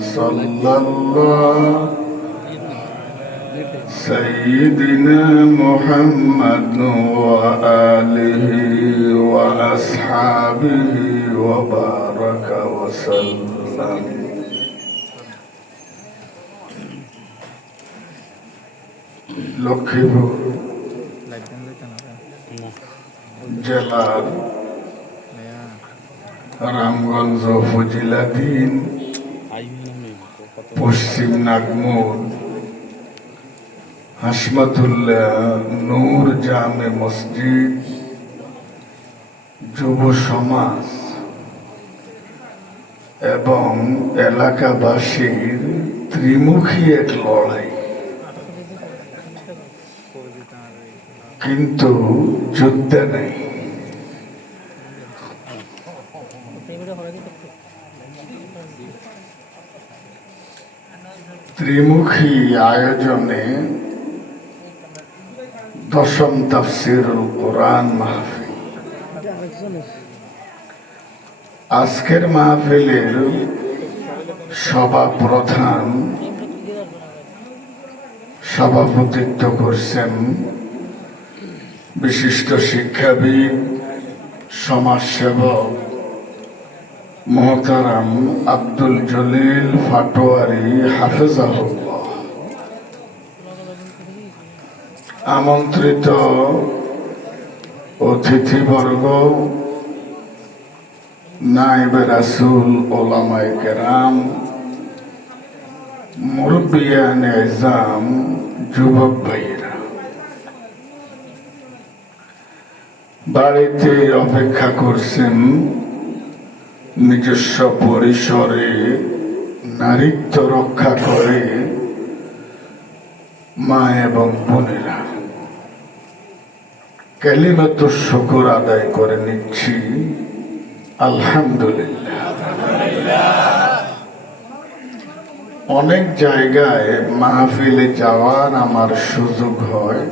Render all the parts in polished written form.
صلى الله سيدنا محمد وآله وأصحابه وبارك وسلم লক্ষ্মীপুর জেলার রামগঞ্জ উপজেলাধীন পশ্চিম নাগমুর হাসমাতুল্লাহ নূর জামে মসজিদ যুব সমাজ এবং এলাকাবাসীর ত্রিমুখী এক লড়াই, কিন্তু যুদ্ধে নেই। ত্রিমুখী আয়োজনে দশম তাফসীরুল কোরআন মাহফিল। আজকের মাহফিলের সভাপ্রধান সভাপতিত্ব করছেন বিশিষ্ট শিক্ষাবিদ সমাজসেবক মোহতারাম আব্দুল জলিল ফাটোয়ারি হাফেজাহুল্লাহ। আমন্ত্রিত অতিথিবর্গ, নায়েবে রাসূল, ওলামায়ে কেরাম, মুরব্বিয়ানে ইজাম, যুবক ভাইয়েরা, বাড়িতে অপেক্ষা করছেন নিজস্ব পরিসরে নারীত্ব রক্ষা করে মা এবং বোনেরা, কালিমাতুশ শুকর আদায় করে নিচ্ছি আলহামদুলিল্লাহ। অনেক জায়গায় মাহফিলে যাওয়ার আমার সুযোগ হয়,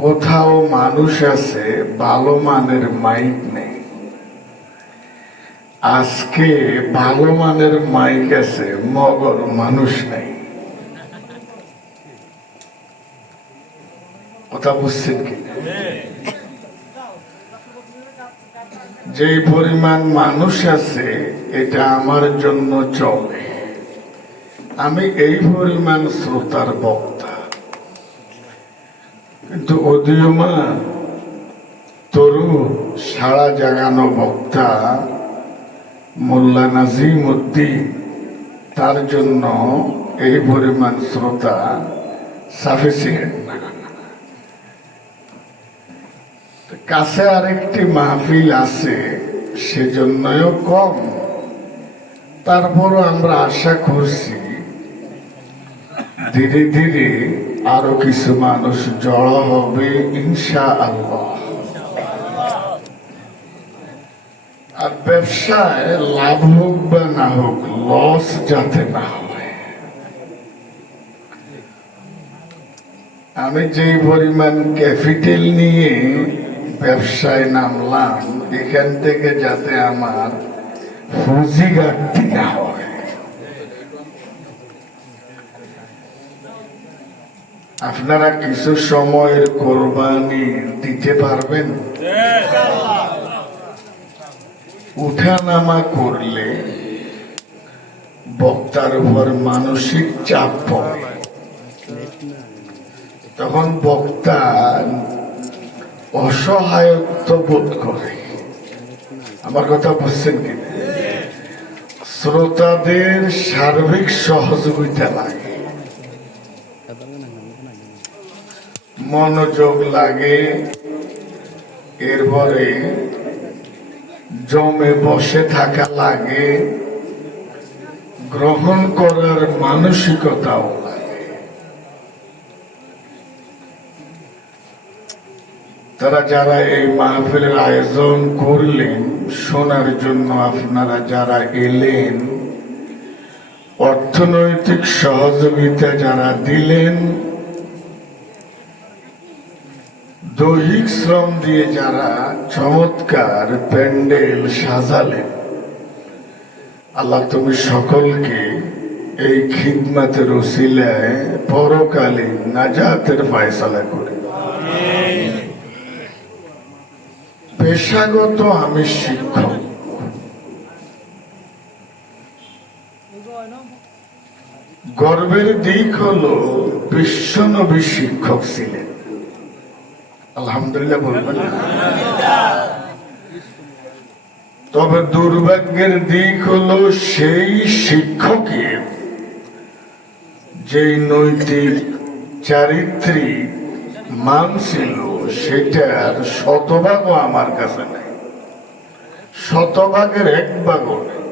কোথাও মানুষ আছে ভালো মানের মাইক নেই। আজকে ভালো মানের মাইক আছে, মগর মানুষ নেই। কথা বুঝছেন কি? যে পরিমাণ মানুষ আছে এটা আমার জন্য চলে। আমি এই পরিমাণ শ্রোতার বক্তা, কিন্তু উদীয়মান তরু সাড়া জাগানো বক্তা মোল্লা নাজিম উদ্দিন, তার জন্য এই পরিমাণ শ্রোতা সাফিসিয়েন্ট না। কাছে আরেকটি মাহফিল আছে, সেজন্যও কম। তারপরও আমরা আশা করছি ধীরে ধীরে আরো কিছু মানুষ জড়ো হবে ইনশাআল্লাহ। আর ব্যবসায় লাভ হোক বা না হোক, লস যাতে না হয়। আমি যেই পরিমাণ ক্যাপিটাল নিয়ে ব্যবসায় নামলাম, এখান থেকে যাতে আমার পুঁজি ঘাটতি না হয়। আপনারা কিছু সময়ের কোরবানি দিতে পারবেন? উঠানামা করলে বক্তার উপর মানসিক চাপ পড়ে, তখন বক্তা অসহায়ত্ব বোধ করে। আমার কথা বুঝছেন কি? শ্রোতাদের সার্বিক সহযোগিতা লাগে, মনোযোগ লাগে, এরপরে জমে বসে থাকা লাগে, গ্রহণ করার মানসিকতাও লাগে। তারা যারা এই মাহফিলের আয়োজন করলেন, শোনার জন্য আপনারা যারা এলেন, অর্থনৈতিক সহযোগিতা যারা দিলেন, দৈহিক শ্রম দিয়ে যারা চমৎকার প্যান্ডেল সাজালেন, আল্লাহ তুমি সকলকে এই খিদমতের ওসিলায় পরকালীন নাজাতের ফয়সালা করে। পেশাগত আমি শিক্ষক, গর্বের দিক হলো বিশ্বনবী শিক্ষক ছিলেন। আলহামদুলিল্লাহ বলবেন। তবে দুর্ভাগ্যের দিক হলো সেই শিক্ষকের যে নৈতিক চারিত্রিক মান ছিল সেটার শতভাগও আমার কাছে নেই, শতভাগের এক ভাগও নেই।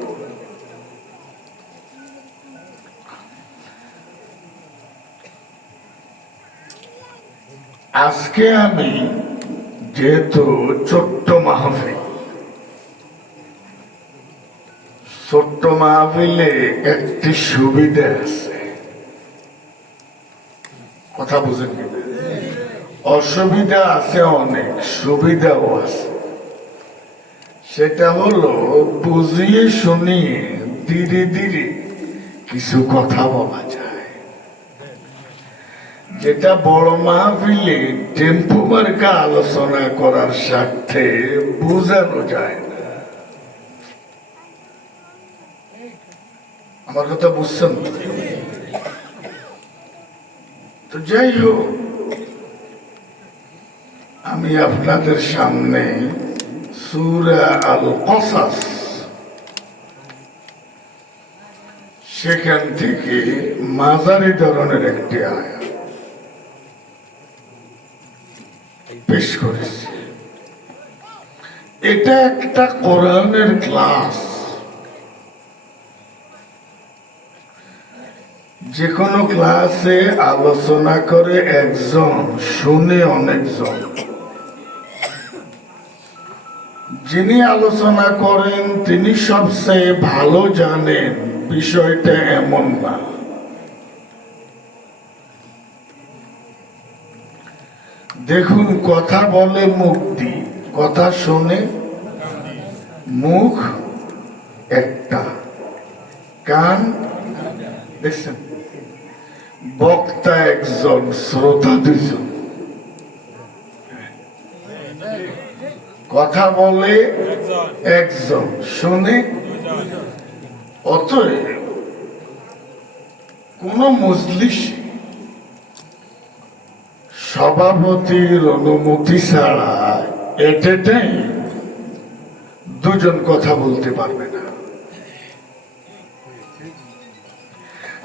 আজকে আমি যেহেতু ছোট্ট মাহফিলে একটি সুবিধা আছে, কথা বুঝেন, অসুবিধা আছে অনেক, সুবিধাও আছে। সেটা হলো বুঝিয়ে শুনিয়ে ধীরে ধীরে কিছু কথা বলা যায়, যেটা বড় মাহফিলে টেম্পু মার্কা আলোচনা করার স্বার্থে বোঝানো যায় না। আমার কথা বুঝছেন? তো যাই হোক, আমি আপনাদের সামনে সূরা আল কসাস সেখান থেকে মাঝারি ধরনের একটি আয়াত পেশ করেছি। এটা একটা কোরআনের ক্লাস। যে কোনো ক্লাসে আলোচনা করে একজন, শুনে অনেকজন। যিনি আলোচনা করেন তিনি সবচেয়ে ভালো জানেন, বিষয়টা এমন না। দেখুন, কথা বলে মুখ দিয়ে, কথা শোনে মুখ একটা, কান দেখছেন, বক্তা একজন, শ্রোতা দুজন। কথা বলে একজন, শুনে। অতএব কোন মজলিসে সভাপতির অনুমতি ছাড়া এট এ টাইম দুজন কথা বলতে পারবে না।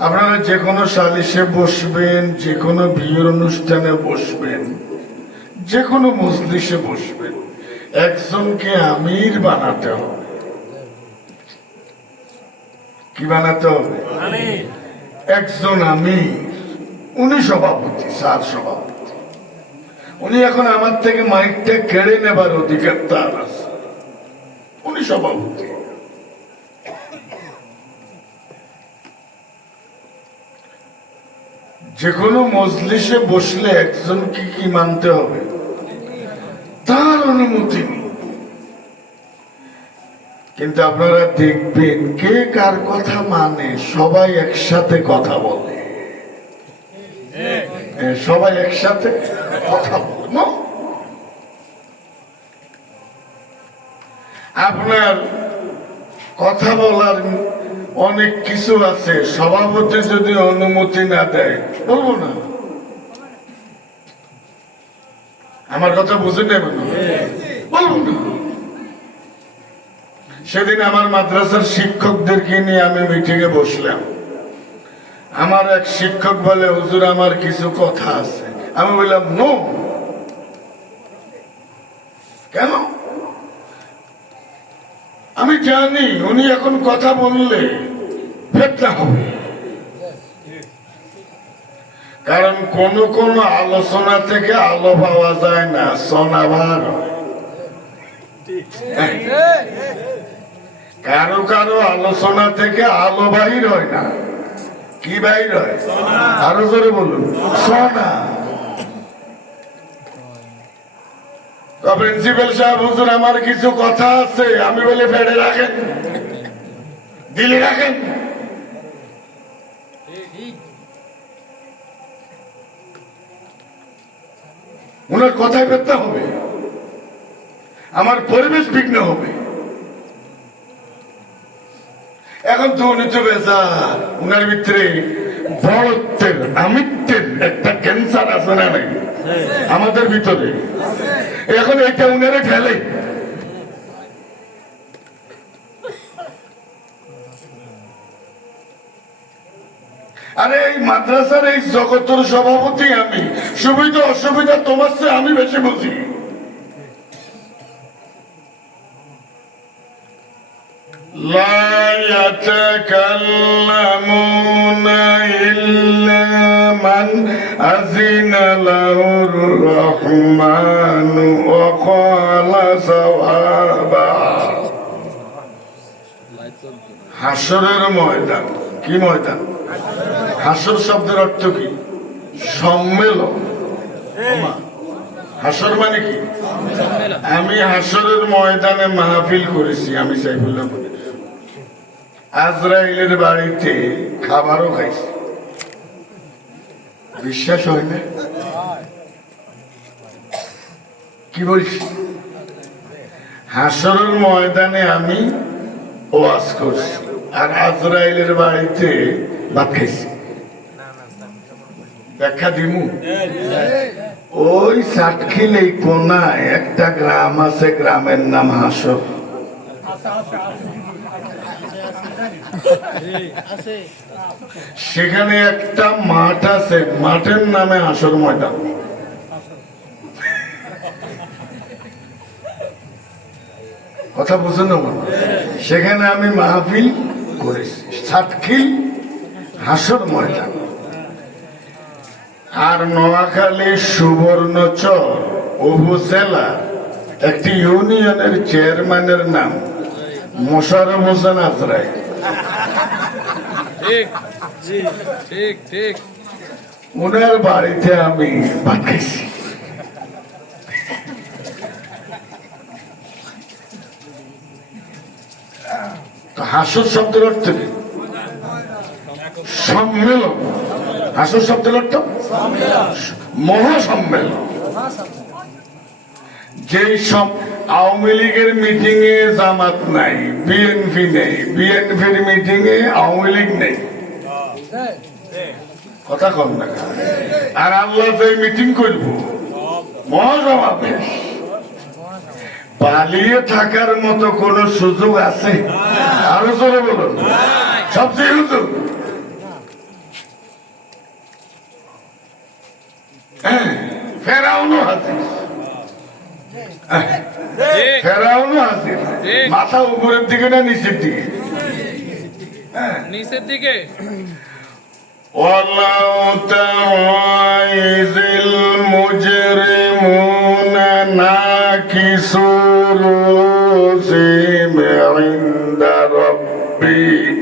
আপনারা যে কোনো সালিশে বসবেন, যে কোনো বিয়ের অনুষ্ঠানে বসবেন, যে কোনো মজলিসে বসবেন, একজনকে আমির বানাতে হবে। কি বানাতে হবে? একজন আমির, উনি সভাপতি, স্যার সভাপতি। উনি এখন আমার থেকে মাইকটা কেড়ে নেবার অধিকার তার আছে, উনি সভাপতি। যে কোনো মজলিসে বসলে একজনকে কি মানতে হবে? তার অনুমতি। কিন্তু আপনারা দেখবেন কে কার কথা মানে, সবাই একসাথে কথা বলে, সবাই একসাথে কথা বলে। আপনার কথা বলার অনেক কিছু আছে, সভাপতি যদি অনুমতি না দেয় বলবো না। আমার কথা বুঝে নেবেন, বলবো না। সেদিন আমার মাদ্রাসার শিক্ষকদেরকে নিয়ে আমি মিটিং এ বসলাম। আমার এক শিক্ষক বলে, হুজুর আমার কিছু কথা আছে। আমি বললাম নো। কেন? আমি জানি উনি এখন কথা বললে ফেতনা হবে, কারণ কোন কোন আলোচনা থেকে আলো পাওয়া যায় না, সোনাবার হয়। কারো কারো আলোচনা থেকে আলো বাহির হয় না, কি বাহির হয়? আরো জোরে বলুন, সোনা। প্রিন্সিপাল সাহেব, হুজুর আমার কিছু কথা আছে। আমি বলে ফেড়ে রাখেন, দিলে রাখেন। ওনার কথায় ব্যর্থ হবে, আমার পরিবেশ বিঘ্ন হবে। এখন তো উনি তো বেজার, উনার ভিতরে বড়ত্বের আমিত্বের একটা ক্যান্সার আছে না নাই আমাদের ভিতরে, এখন এটা উনারে ঠেলে। আরে এই মাদ্রাসার এই জগতের সভাপতি আমি, সুবিধা অসুবিধা তোমার চেয়ে আমি বেশি বুঝি। لا يتكلمون إلا من أذن له الرحمن وقال صوابا। হাসরের ময়দান, কি ময়দান? হাসর শব্দের অর্থ কি? সম্মেলন। হাসর মানে কি? আমি হাসরের ময়দানে মাহফিল করেছি, আমি সাইফুল্লাহ বলি। আজরাইলের বাড়িতে খাবারও খাইছি, বিশ্বাস হয় না? কি বলছি? হাসরের ময়দানে আমি ওয়াজ করছি আর আজরাইলের বাড়িতে ভাত খাইছি। ব্যাখ্যা দিমু? ওই সাতখিল এই কোনায় একটা গ্রাম আছে, গ্রামের নাম হাসর। সেখানে একটা মাঠ আছে, মাঠের নামে হাসর ময়দান। কথা বুঝুন না? সেখানে আমি মাহফিল করেছি, সাতখিল হাসর ময়দান। আর নোয়াখালী সুবর্ণচর উপজেলা একটি ইউনিয়নের চেয়ারম্যানের নাম মোশাররফ হোসেন আজরাইল। ওনার বাড়িতে আমি ভাত খাইছি। হাসর শব্দের অর্থ কি? সম্মেলন। হাসর শব্দের অর্থ মহাসম্মেলন। যেই সব আওয়ামী লীগের মিটিং এ জামাত নাই, বিএনপি নেই, বিএনপির মিটিং এ আওয়ামী লীগ নেই, কথা কম না। আর আল্লাহ যে মিটিং করব মহাসমাবেশ, পালিয়ে থাকার মতো কোন সুযোগ আছে? আরো জোরে বলুন। সবচেয়ে হুজুর ফেরাউনও হাজির, ফেরাউনও হাজির। মাথা উপরের দিকে না নিচের দিকে? নিচের দিকে। وَلَوْ تَرَى إِذِ الْمُجْرِمُونَ نَاكِسُو رُءُوسِهِمْ عِندَ رَبِّهِمْ।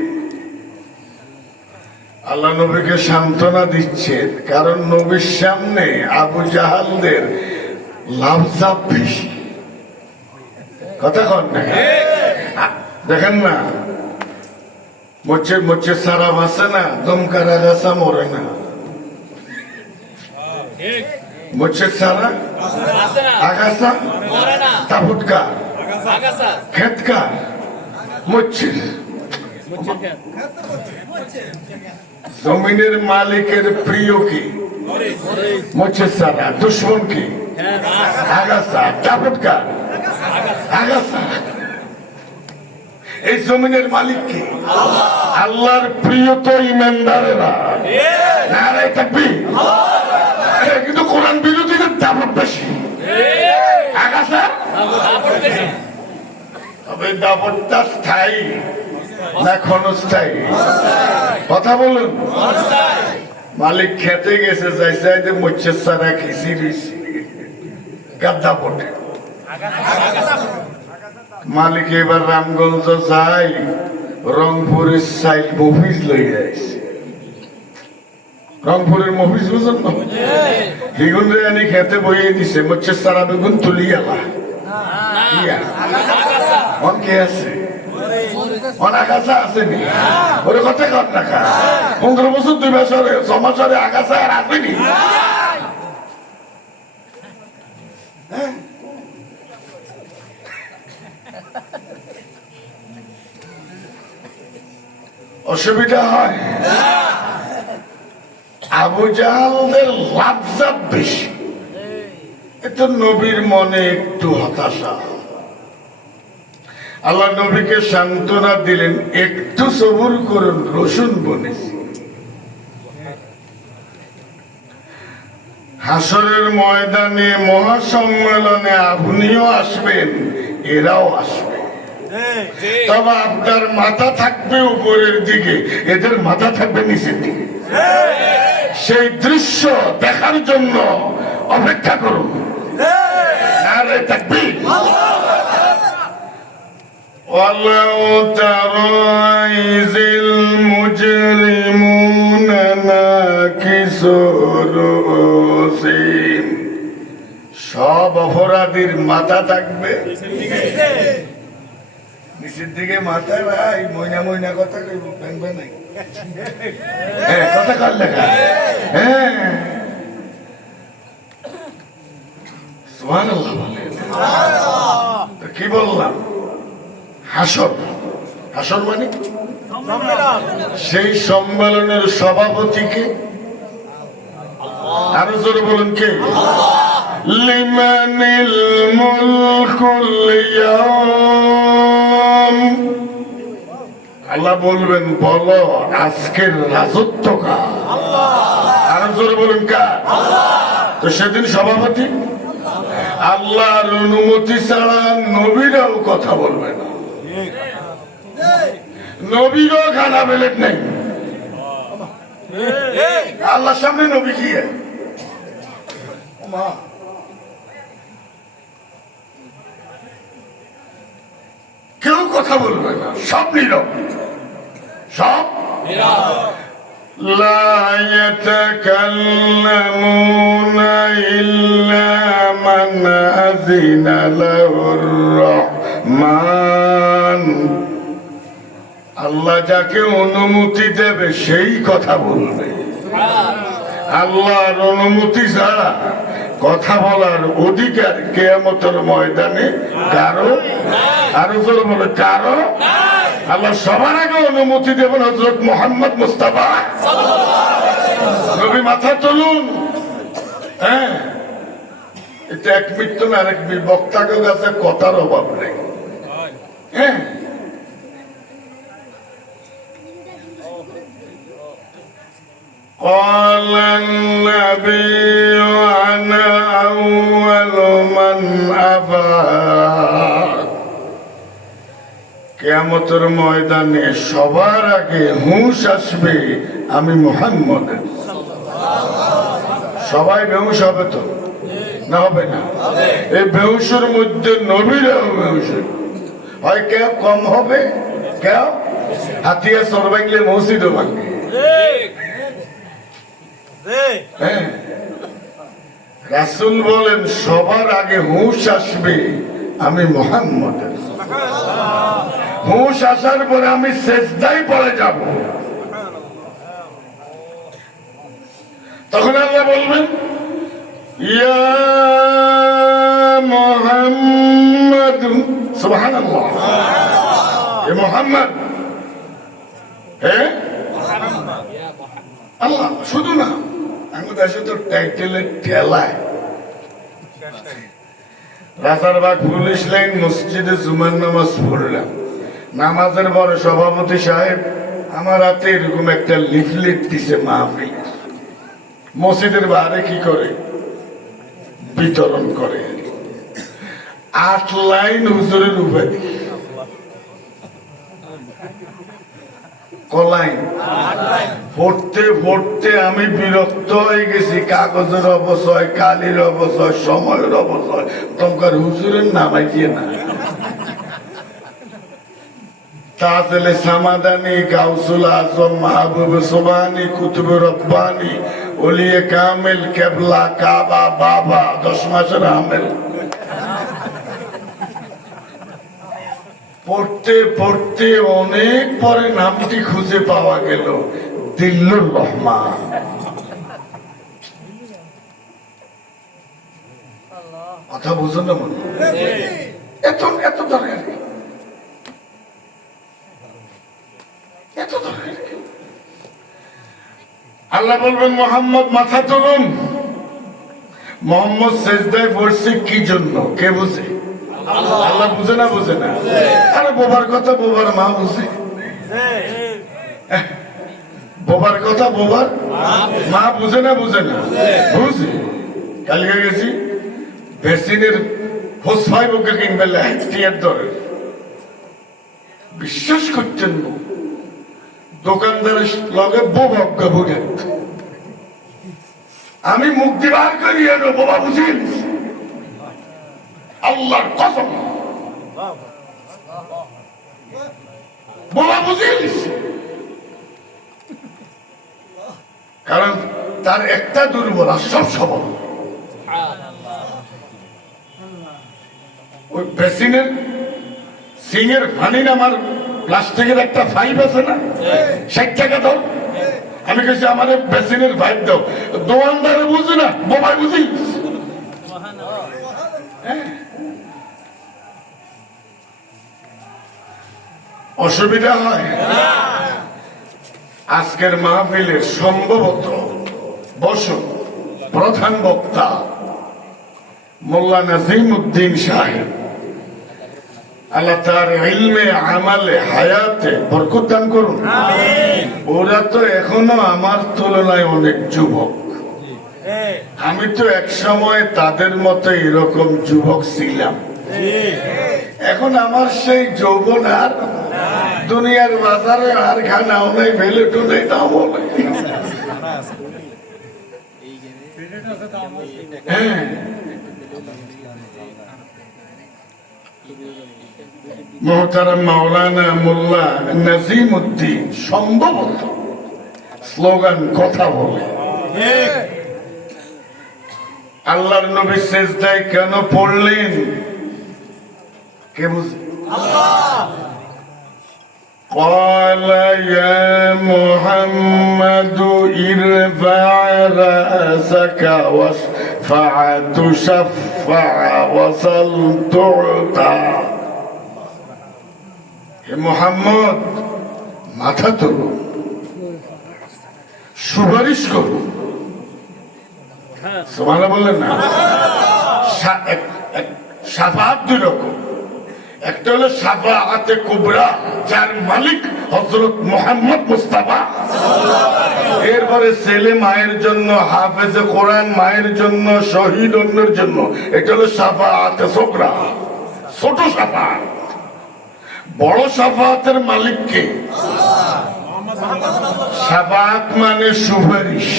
আল্লাহ নবীকে সান্ত্বনা দিচ্ছেন, কারণ নবীর সামনে আবু জাহালদের লাভজাব বেশি। কথা কন না? দেখেন না, মোচ্ছে সারা ভাসে না, দমকারা গাছা মরে না। মোচ্ছে সারা আগাছা তাফুটকা খেতকা মোচ্ছে। জমিনের মালিকের প্রিয় কি? মোচ্ছে সারা। দুশ্মন কি? আগাছা তাফুটকা আগাছা। এই জমিনের মালিক কি? আল্লাহর প্রিয় তো ইমানদারেরা। নারায়ে তাকবীর। কিন্তু কোরআন বিরোধীদের দাপট বেশি, আগাছা। তবে দাপটটা স্থায়ী না ক্ষণস্থায়ী? কথা বলুন। মালিক খেতে গেছে, যাইতে মোচ্ছের সারা খিসি দিছি দাপট। মালিক এবার রামগঞ্জ যাই, রংপুরের সাইড মফিজ লইয়া আইছে। রংপুরের মফিজ বুঝুন না? বেগুন রে আনি খেতে বইয়ে দিছে, মোচ্ছে সারা বেগুন তুলি আলা। মন কে আছে? আগাছা আসেনি ওরে কথা কর না খা 15 বছর 2 বছরে 6 বছরে আগাছা আর আসেনি অসুবিধা হয় আবু জাহালদের লাজ্জাব বেশি এত নবীর মনে একটু হতাশা আল্লাহ নবীকে সান্ত্বনা দিলেন একটু সবুর করুন রসুন বনেছি হাসরের ময়দানে মহাসম্মেলনে আপনিও আসবেন এরাও আসবে তবে আপনার মাথা থাকবে উপরের দিকে এদের মাথা থাকবে নিচের দিকে সেই দৃশ্য দেখার জন্য অপেক্ষা করুন নারে তাকবীর ওয়ালাউ তারা ইযিল মুজরিমুনা নাকিসু রুসিম সব অপরাধীর মাথা থাকবে নিচের দিকে মাথা ভাই ময়না ময়না কথা কইব ব্যাংবে নাই কথা কার লেখা সুবহানাল্লাহ বলেন কি বললাম হাসর হাসর মানে সেই সম্মেলনের সভাপতিকে আরো জোরে বলুন কে লিমানিল মুলকুল ইয়াউম আল্লাহ বলবেন বলো আজকের রাজত্ব কার আরো জোরে বলুন কার তো সেদিন সভাপতি আল্লাহর অনুমতি ছাড়া নবীরাও কথা বলবে না নবীরও খানা বেলেট নেই আল্লাহর সামনে নবী কি কেউ কথা বলবে না সব নীরব সব لا يتكلمون إلا من أذن له الرحمن আল্লাহ যাকে অনুমতি দেবে সেই কথা বলবে আল্লাহর অনুমতি ছাড়া কথা বলার অধিকার কিয়ামতের ময়দানে কারো আরো জোরে বলে কারো আল্লাহ সবার আগে অনুমতি দেবেন হযরত মুহাম্মদ মুস্তাফা নবী মাথা তুলুন হ্যাঁ এটা এক মৃত্যু না আরেক বক্তাকে কাছে কথার অভাব নেই হ্যাঁ قال النبي أنا أول من أفاق কিয়ামতের ময়দানে সবার আগে হুঁশ আসবে আমি মুহাম্মদের সবাই বেহুশ হবে তো না হবে না এই বেহুশের মধ্যে নবীরাও বেহুশ হয় কেউ কম হবে কেউ হাতিয়া সরবাইলে মসজিদও ভাঙবে রাসূল বলেন সবার আগে হুঁশ আসবে আমি মুহাম্মদের হুঁশ আসার পরে আমি সেজদায় পড়ে যাব তখন আল্লাহ বলবেন ইয়া মুহাম্মদ সুবহানাল্লাহ এ মুহাম্মদ আল্লাহ শুধু না আমাদের দেশে তো টাইটেলের ঠেলায় রাজারবাগ পুলিশ লাইন মসজিদে জুমার নামাজ পড়লাম নামাজের বড় সভাপতি সাহেব আমার হাতে এরকম একটা লিফলেট দিছে মাহফিল মসজিদের বাইরে কি করে বিতরণ করে 8 লাইন হুজুরের উপাধি কলাইন পড়তে পড়তে আমি বিরক্ত হয়ে গেছি কাগজের অবচয় কালির অবচয় সময়ের অবচয় তোমার হুজুরের নামাই দিয়ে না তাজলে সামাদানি গাউসুল আজম মাহবুব সুবহানি কুতুব রব্বানি ওলিয়ে কামিল কেবলা কাবা বাবা 10 মাসের আমেল পড়তে পড়তে অনেক পরে নামটি খুঁজে পাওয়া গেল, দিল্লুর রহমান। কথা বুঝুন না মনে এত এত দরকার, এত দরকার। আল্লাহ বলবেন মোহাম্মদ মাথা তুলুন। মোহাম্মদ সেজদায় পড়ছে কি জন্য? কে বুঝে? আল্লাহ বুঝে না? বুঝে না? আরে বোবার কথা বোবার মা বুঝে, বোবার কথা বোবার মা বুঝে না? বুঝে না? বুঝে। কালকে গেছি ভ্যাকসিনের ফসফাই বুকে কিনবে টিয়ার দরে, বিশ্বাস করছেন না, দোকানদারের লগে বোবা বুঝে। আমি মুখ দিবার করি বোবা বুঝি, আল্লাহর কসম বোবা বুঝি। কারণ তার একটা দুর্বল আর সব সবল। ওই বেসিনের সিংয়ের ফানি আমার প্লাস্টিকের একটা ফাইভ আছে না, 60 টাকা দাও। আমি কেছি আমার বেসিনের ফাইভ দাও, দোকানদারে বুঝি না, বোবাই বুঝি। অসুবিধা হয়। আজকের মাহফিলের সম্ভবত বসুন প্রধান বক্তা মোল্লা নাজিমউদ্দিন সাহেব, আল্লাহ তার ইলমে আমালে হায়াতে বরকত দান করুন। ওরা তো এখনো আমার তুলনায় অনেক যুবক, আমি তো এক সময় তাদের মতো এরকম যুবক ছিলাম। এখন আমার সেই যৌবন আর দুনিয়ার বাজারে আর খানাও নেই, ভেলেটু নেই, দামও নেই। মোহতারাম মাওলানা মোল্লা নাজিমউদ্দিন সম্ভবত স্লোগান কথা বলে। আল্লাহর নবী সেজদায় কেন পড়লেন? কে বুঝে? قال يا محمد ارفع رأسك واشفع تشفع وسل تعطى। হে মুহাম্মদ, মাথা তুলুন, সুপারিশ করুন। সুবহানাল্লাহ বললেন না? শাফাআত দুই রকম, একটা হলো শাফাআতে কুবরা, যার মালিক হযরত মুহাম্মদ মুস্তাফা। এরপরে ছেলে মায়ের জন্য, হাফেজে কোরআন মায়ের জন্য, শহীদ অন্যের জন্য, এটা হলো শাফাআতে সুগরা, ছোট শাফাআত। বড় শাফাআতের মালিক কে? শাফাআত মানে সুপারিশ,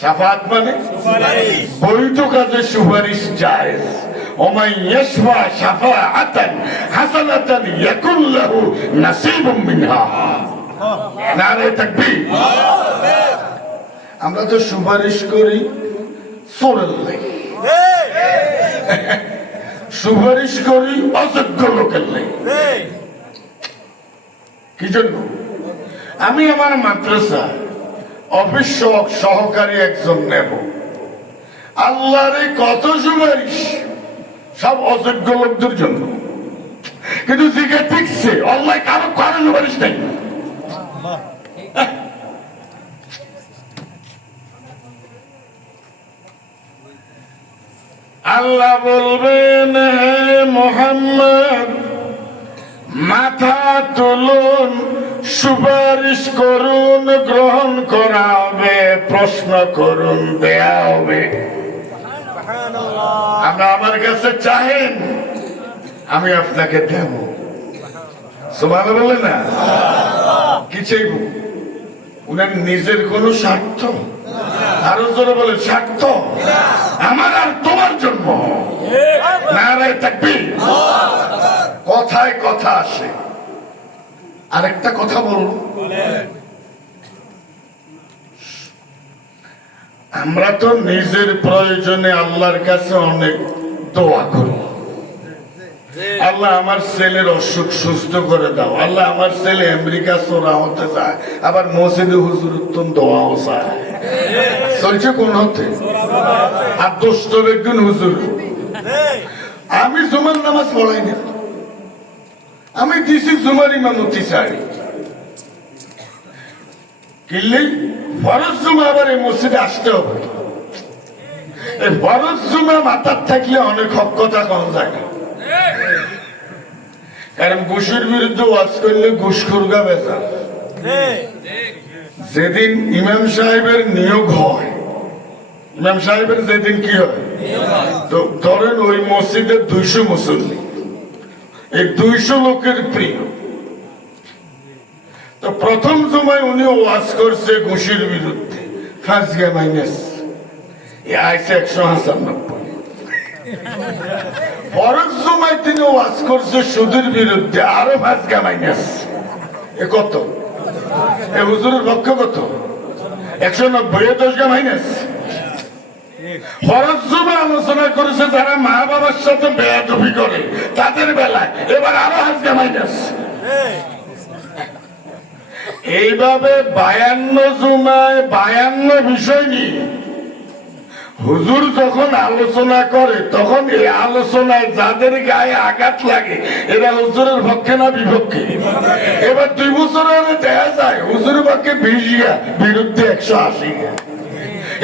শাফাআত মানে বৈধ কাজে সুপারিশ জায়েজ। ওমান ইয়াশফা শাফাআতান হাসানাতান ইয়াকুন লাহু নাসীবুম মিনহা। নারে তাকবীর। আমরা তো সুপারিশ করি চোরের লাগি, সুপারিশ করি অযোগ্য লোকের লাগি। কি জন্য? আমি আমার মাদ্রাসা অফিস সহকারী একজন নেব, আল্লাহরে কত সুপারিশ, সব অযোগ্য লোকদের জন্য। কিন্তু জিজ্ঞেস ঠিকছে আল্লাহ কারো কারো সুপারিশ নেই। আল্লাহ বলবেন, হে মুহাম্মদ মাথা তুলুন, সুপারিশ করুন, গ্রহণ করা হবে, প্রশ্ন করুন, দেয়া হবে। আমরা আমার কাছে চাহেন, আমি আপনাকে দেব। সুবহানাল্লাহ বলে না? কি চাইব? উনার নিজের কোন স্বার্থ? আরো জোরে বলে স্বার্থ আমার আর তোমার জন্য। নারে তাকবীর। কথায় কথা আসে। আরেকটা কথা বলবো, আমরা তো নিজের প্রয়োজনে আল্লাহর কাছে অনেক দোয়া করি, আল্লাহ আমার ছেলের অসুখ সুস্থ করে দাও, আল্লাহ আমার ছেলে আমেরিকা চোরা হতে চায়, আবার মসজিদে হুজুর উত্তম দোয়াও চায়। চলছে কোন হতে আর দুষ্ট একজন হুজুর। আমি জুমার নামাজ পড়াই না, আমি দিছি জুমার ইমামতি চাই, কিনলে ফরজ জুমা আবার এই মসজিদে আসতে হবে। এই ফরজ জুমা মাথার থাকলে অনেক হক কথা কম যায় না, কারণ ঘুষের বিরুদ্ধে ওয়াজ করলে ঘুষখোরগা বেচা। যেদিন ইমাম সাহেবের নিয়োগ হয়, ইমাম সাহেবের যেদিন কি হয়, তো ধরেন ওই মসজিদের 200 মুসল্লি, এই 200 লোকের প্রিয়। তো প্রথম জুমায় উনি ওয়াজ করছে ঘুষের বিরুদ্ধে, ফাঁসগা মাইনাস আইসে 195। পরের জুমায় তিনি ওয়াজ করছে সুদের বিরুদ্ধে, আরো ফাঁসগা মাইনাস। এ কত? এ হুজুরের পক্ষ কত? 190। 10 গা মাইনাস। ফরজ জুমা আলোচনা করেছে যারা মা বাবার সাথে বেয়াদবি করে তাদের বেলায়, এবার আরো হাসগা মাইনাস। এইভাবে 52 জুমায় 52 বিষয় নিয়ে হুজুর যখন আলোচনা করে, তখন এই আলোচনায় যাদের গায়ে আঘাত লাগে এরা হুজুরের পক্ষে না বিপক্ষে? এবার 2 বছর আগে দেখা যায় হুজুরের পক্ষে 20 গা, বিরুদ্ধে 180 গা।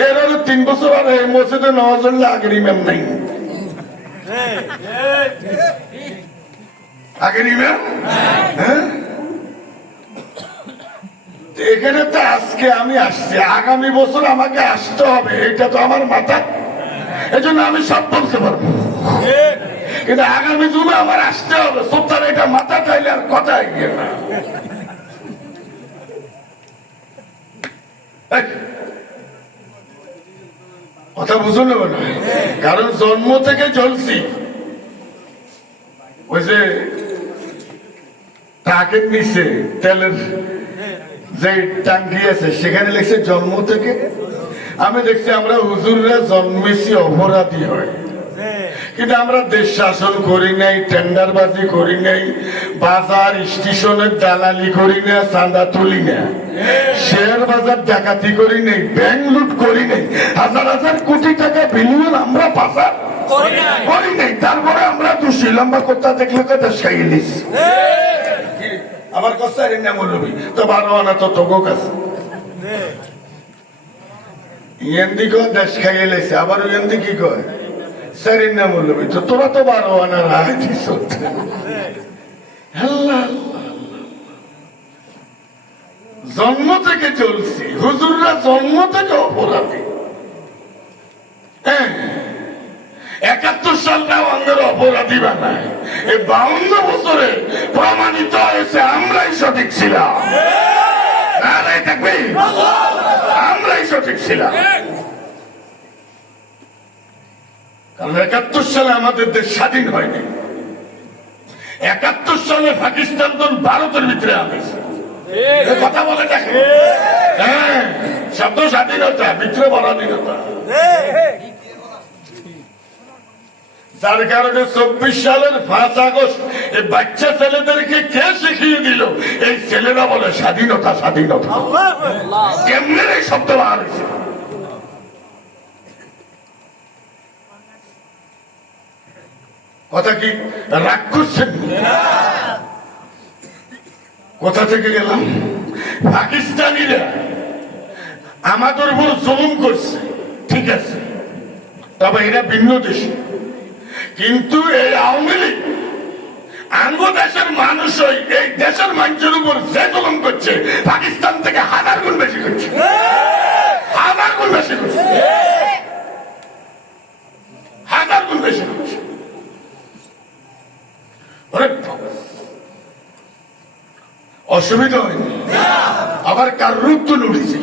এর 3 বছর আগে এই মসজিদে নামাজ পড়লে আগের ইমাম নাই, আগের ইমাম। হ্যাঁ, এখানে তো আজকে আমি আসছি, আগামী বছর আমাকে আসতে হবে, এটা তো আমার মাথা। এই জন্য আমি সব বলতে পারবো, কিন্তু আগামী জুমে আমার আসতে হবে। সত্তর এটা মাথা চাইলে আর কথা এগিয়ে না। কথা বুঝুন না, কারণ জন্ম থেকে জ্বলছি। ওই যে ট্রাকের নিচে তেলের যে ট্যাঙ্কি আছে সেখানে লিখছে জন্ম থেকে। আমি দেখছি আমরা হুজুররা জন্মেছি অপরাধী হয়, কিন্তু আমরা দেশ শাসন করি নাই, টেন্ডারবাজি করি নাই, বাজার স্টেশনের দালালি করি না, চাঁদা তুলি না, শেয়ার বাজার ডাকাতি করি নাই, ব্যাংক লুট করি নাই, হাজার হাজার কোটি টাকা বিনিয়োগ আমরা পাচার করি নাই। তারপরে আমরা দোষী লম্বা কথা দেখলে তো দেশ খাইয়ে নিস। আমার কথা নাম বলবি তো 12 আনা তো তোগো কাছে ইয়েন্দি কো দেশ খাইয়ে লেছে, আবার ইয়েন্দি কি কয় স্যারের নাম বলবি তো তোরা তো 12 আনা রায় দিস। জন্ম থেকে চলছি, হুজুররা জন্ম থেকে অপরাধী। 71 সালটাও আমাদের অপরাধী বানায়। এই 52 বছরে প্রমাণিত হয়েছে আমরাই সঠিক ছিলাম, আমরাই সঠিক ছিলাম। কারণ 71 সালে আমাদের দেশ স্বাধীন হয়নি। 71 সালে পাকিস্তান তো ভারতের ভিতরে আনেছে, কথা বলে দেখে। হ্যাঁ, শব্দ স্বাধীনতা, ভিতরে পরাধীনতা। যার কারণে 24 সালের 5 আগস্ট এই বাচ্চা ছেলেদেরকে কে শিখিয়ে দিল? এই ছেলেরা বলে স্বাধীনতা, স্বাধীনতা। কেমনের এই শব্দ বার হয়েছে? কথা কি রাগ করছেন? কোথা থেকে গেলাম? পাকিস্তানিরা আমাদের উপর জুলুম করছে, ঠিক আছে, তবে এরা ভিন্ন দেশে। কিন্তু এই আওয়ামী লীগ আঙ্গ দেশের মানুষই এই দেশের মানুষের উপর যে জুলুম করছে, পাকিস্তান থেকে 1000 গুণ বেশি করছে, 1000 গুণ বেশি করছে, 1000 গুণ বেশি করছে। অসুবিধা হয়নি, আবার কার রূপ তো লুটেছে।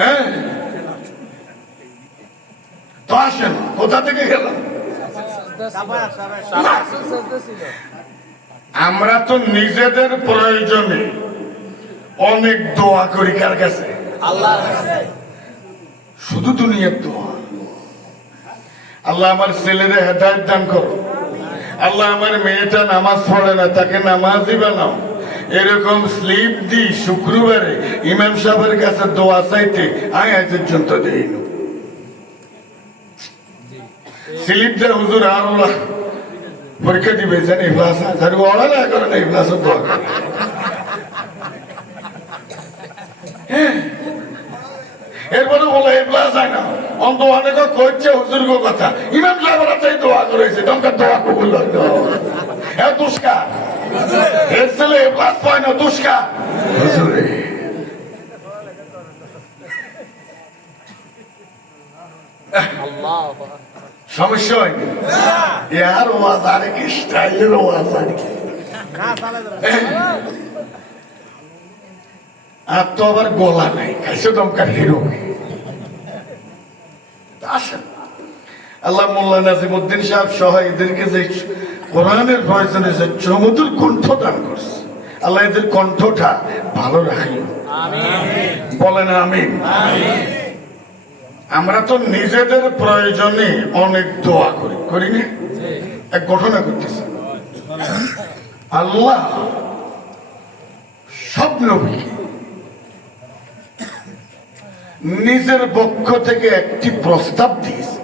হ্যাঁ, তো আসেন, কোথা থেকে গেলাম? আমরা তো নিজেদের প্রয়োজনে অনেক দোয়া করি, কার কাছে? আল্লাহ। শুধু দুনিয়ার দোয়া, আল্লাহ আমার ছেলেরে হেদায়েত দান করো। আল্লাহ আমার মেয়েটা নামাজ পড়ে না, তাকে নামাজই বানাও। এরকম স্লিপ দি শুক্রবারে ইমাম সাহেবের কাছে দোয়া চাইতে আমি আজ পর্যন্ত দেইনি। স্লিপ দেয় হুজুর আর পরীক্ষা দিবে জানি ইফলাস ওরা না করে না, ইফলাসের দোয়া করে। এরপরে বলে ইফলাস হয় না, অন্ত অনেক করছে হুজুর কথা, ইমাম সাহেবরা তাই দোয়া করেছে, তোমার দোয়া কবুল হয় দুষ্কা এর ছেলে ইফলাস পায় না, দুষ্কা হুজুরে। সমস্যা হয়নি ইয়ার ওয়াজ আরেক স্টাইলের ওয়াজ আরেক। আর তো আবার গলা নাই, খাইছে দমকার হিরো। আসেন আল্লাহ মোল্লা নাজিমুদ্দিন সাহেব সহ এদেরকে যে কোরআনের প্রয়োজনে যে চমৎকার কণ্ঠ দান করছে, আল্লাহ এদের কণ্ঠটা ভালো রাখিল, বলেন আমিন। আমরা তো নিজেদের প্রয়োজনে অনেক দোয়া করি, করি না? এক ঘটনা করতেছি, আল্লাহ সব নবীকে নিজের পক্ষ থেকে একটি প্রস্তাব দিয়েছে,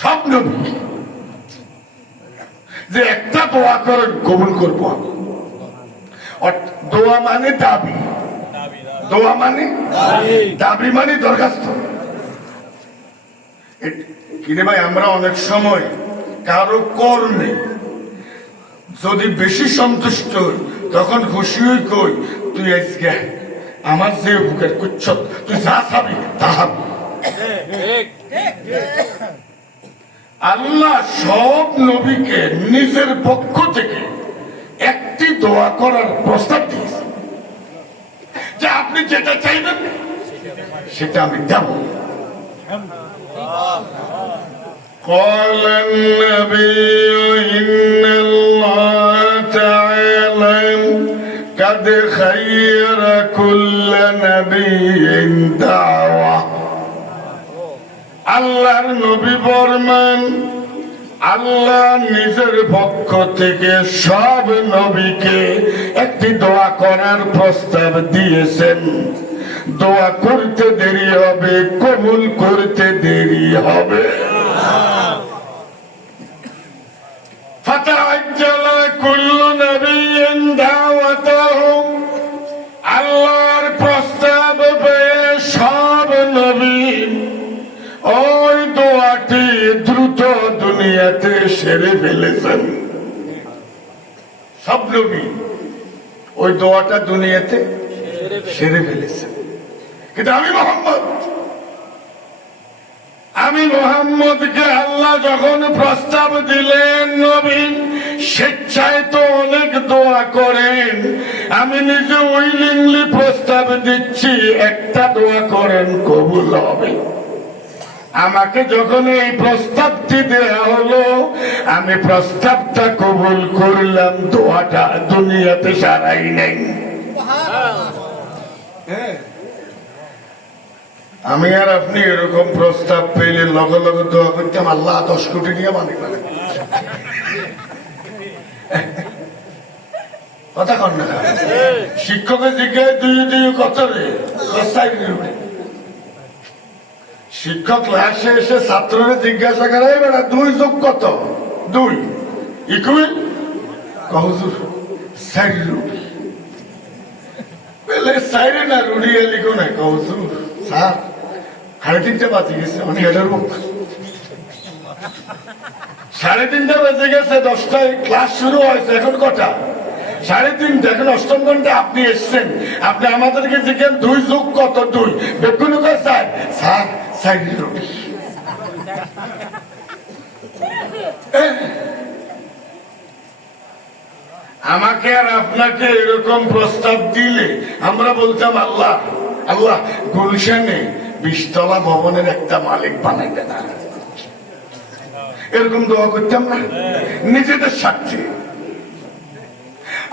সব নবীকে, যে একটা দোয়া করেন কবুল করবো। দোয়া মানে দাবি, দোয়া মানে দাবি মানে দরখাস্ত। কিরে ভাই, আমরা অনেক সময় কারো কর্মে যদি বেশি সন্তুষ্ট হই, তখন খুশি হই, কই তুই আজকে আমার যে বুকের কুচ্ছ তুই যা চাবি তাহা। আল্লাহ সব নবীকে নিজের পক্ষ থেকে একটি দোয়া করার প্রস্তাব দিয়েছে, যে আপনি যেটা চাইবেন সেটা আমি দেব। قال النبي إن الله تعالى قد خير كل نبي دعوة। আল্লাহর নবী বর্মান আল্লাহ নিজের পক্ষ থেকে সব নবীকে একটি দোয়া করার প্রস্তাব দিয়েছেন। দোয়া করতে দেরি হবে, কবুল করতে দেরি হবে। ফাতাআজ্জাল কুল্লু নাবিয়্যিন দাওয়াতাহু, আল্লাহর প্রস্তাব পেয়ে সব নবী ওই দোয়াটি দ্রুত দুনিয়াতে সেরে ফেলেছেন। সব নবী ওই দোয়াটা দুনিয়াতে সেরে ফেলেছেন। কিন্তু আমি মোহাম্মদকে আল্লাহ যখন প্রস্তাব দিলেন, নবী স্বেচ্ছায় তো অনেক দোয়া করেন, আমি নিজে উইলিংলি প্রস্তাব দিচ্ছি একটা দোয়া করেন কবুল হবে। আমাকে যখন এই প্রস্তাবটি দেয়া হলো, আমি প্রস্তাবটা কবুল করলাম, দোয়াটা দুনিয়াতে সারাই নাই। আমি আর আপনি এরকম প্রস্তাব পেলে লগে লগে দোয়া করতাম, আল্লাহ 10 কোটি নিয়ে মানে কথা কন না। শিক্ষকের জিজ্ঞাসা দুই কত রে, শিক্ষক ক্লাসে এসে ছাত্ররে জিজ্ঞাসা করে, বেটা 2 যোগ কত? 2 ইকুয়াল হুজুর 4 রুটি। বলে 4 না রুটি লিখো না, হুজুর স্যার 3:30 বাজে গেছে, অনেক হেডের মুখ 3:30 বেজে গেছে, 10টায় ক্লাস শুরু হয়েছে, এখন কটা? 3:30, এখন 8ম ঘন্টা আপনি এসছেন, আপনি আমাদেরকে জিজ্ঞেস 2 যোগ কত? 2 বেগুন স্যার স্যার 4 রুটি। আমাকে আর আপনাকে এরকম প্রস্তাব দিলে আমরা বলতাম, আল্লাহ আল্লাহ গুলশানে 20 তলা ভবনের একটা মালিক বানাই দেন। এরকম দোয়া করতাম না নিজেদের স্বার্থে।